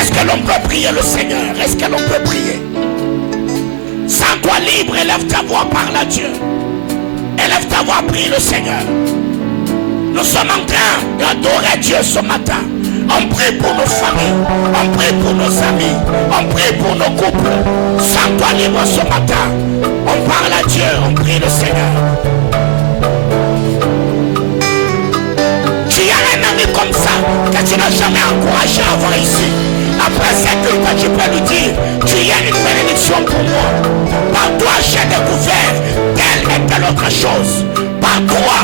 Est-ce que l'on peut prier le Seigneur? Est-ce que l'on peut prier? Sans toi libre, élève ta voix, parle à Dieu. Élève ta d'avoir prié le Seigneur. Nous sommes en train d'adorer Dieu ce matin. On prie pour nos familles, on prie pour nos amis, on prie pour nos couples. Sens-toi libre ce matin. On parle à Dieu, on prie le Seigneur. Tu as un ami comme ça que tu n'as jamais encouragé à avoir ici. Après cette culte, tu peux lui dire, tu es une bénédiction pour moi. Par toi, j'ai découvert telle et telle autre chose. Par toi,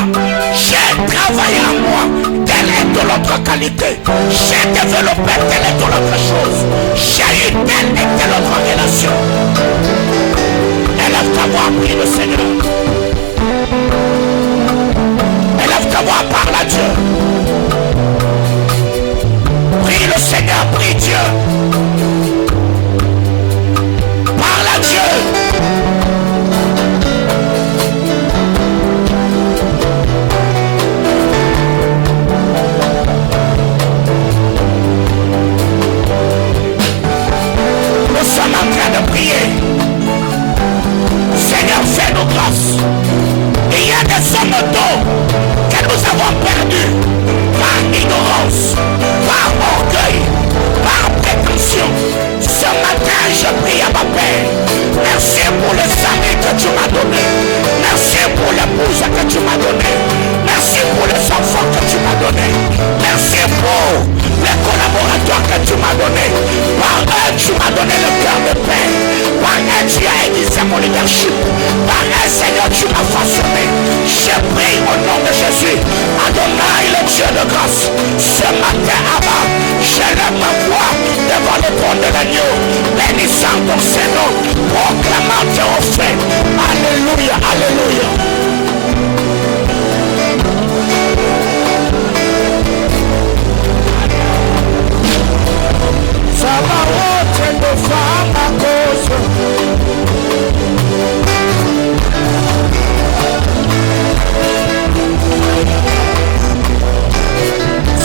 j'ai travaillé à moi telle et telle autre qualité. J'ai développé telle et telle autre chose. J'ai eu telle et telle autre relation. Élève ta voix, prie le Seigneur. Élève ta voix, parle à Dieu. Prie le Seigneur, prie Dieu. Parle à Dieu. Nous sommes en train de prier. Seigneur, fais-nous grâce. Il y a des hommes d'eau que nous avons perdus par ignorance, par orgueil, par prétention. Ce matin, je prie à ma Père. Merci pour les amis que tu m'as donnés. Merci pour l'épouse que tu m'as donnée. Merci pour les enfants que tu m'as donnés. Merci pour les collaborateurs que tu m'as donnés. Par eux, tu m'as donné le cœur de paix. Par eux, tu as aiguisé mon leadership. Par eux, Seigneur, tu m'as façonné. Je prie au nom de Jésus. Adonai, le Dieu de grâce. Ce matin, Abba, je lève ma voix devant le trône de l'agneau. Bénissant ton Seigneur, proclamant tes offres. Alléluia, alléluia. Sabaoth ndo fama koso.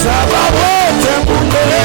Sabaoth mbundena.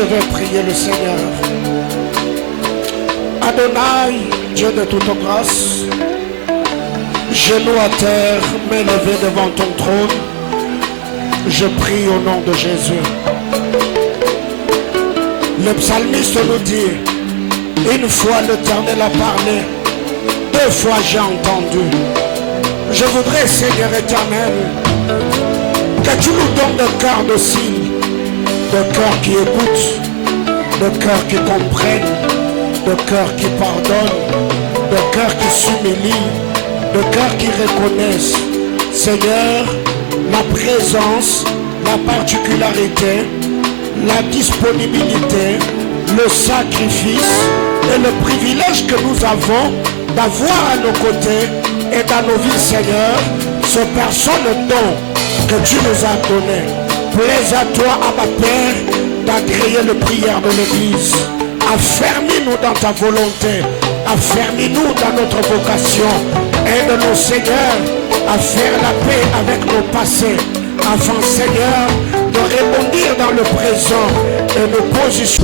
Je vais prier le Seigneur. Adonai, Dieu de toute grâce, genoux à terre, mains levées devant ton trône, je prie au nom de Jésus. Le psalmiste nous dit, une fois l'Éternel a parlé, deux fois j'ai entendu. Je voudrais, Seigneur éternel, que tu nous donnes un cœur docile, de cœur qui écoute, de cœur qui comprenne, de cœur qui pardonne, de cœur qui s'humilie, de cœur qui reconnaisse, Seigneur, la présence, la particularité, la disponibilité, le sacrifice et le privilège que nous avons d'avoir à nos côtés et dans nos vies, Seigneur, ce personne don que tu nous as donné. Plaise à toi, Abba Père, d'agréer les prières de l'Église. Affermis-nous dans ta volonté. Affermis-nous dans notre vocation. Aide-nous, Seigneur, à faire la paix avec nos passés. Afin, Seigneur, de rebondir dans le présent et nous positionner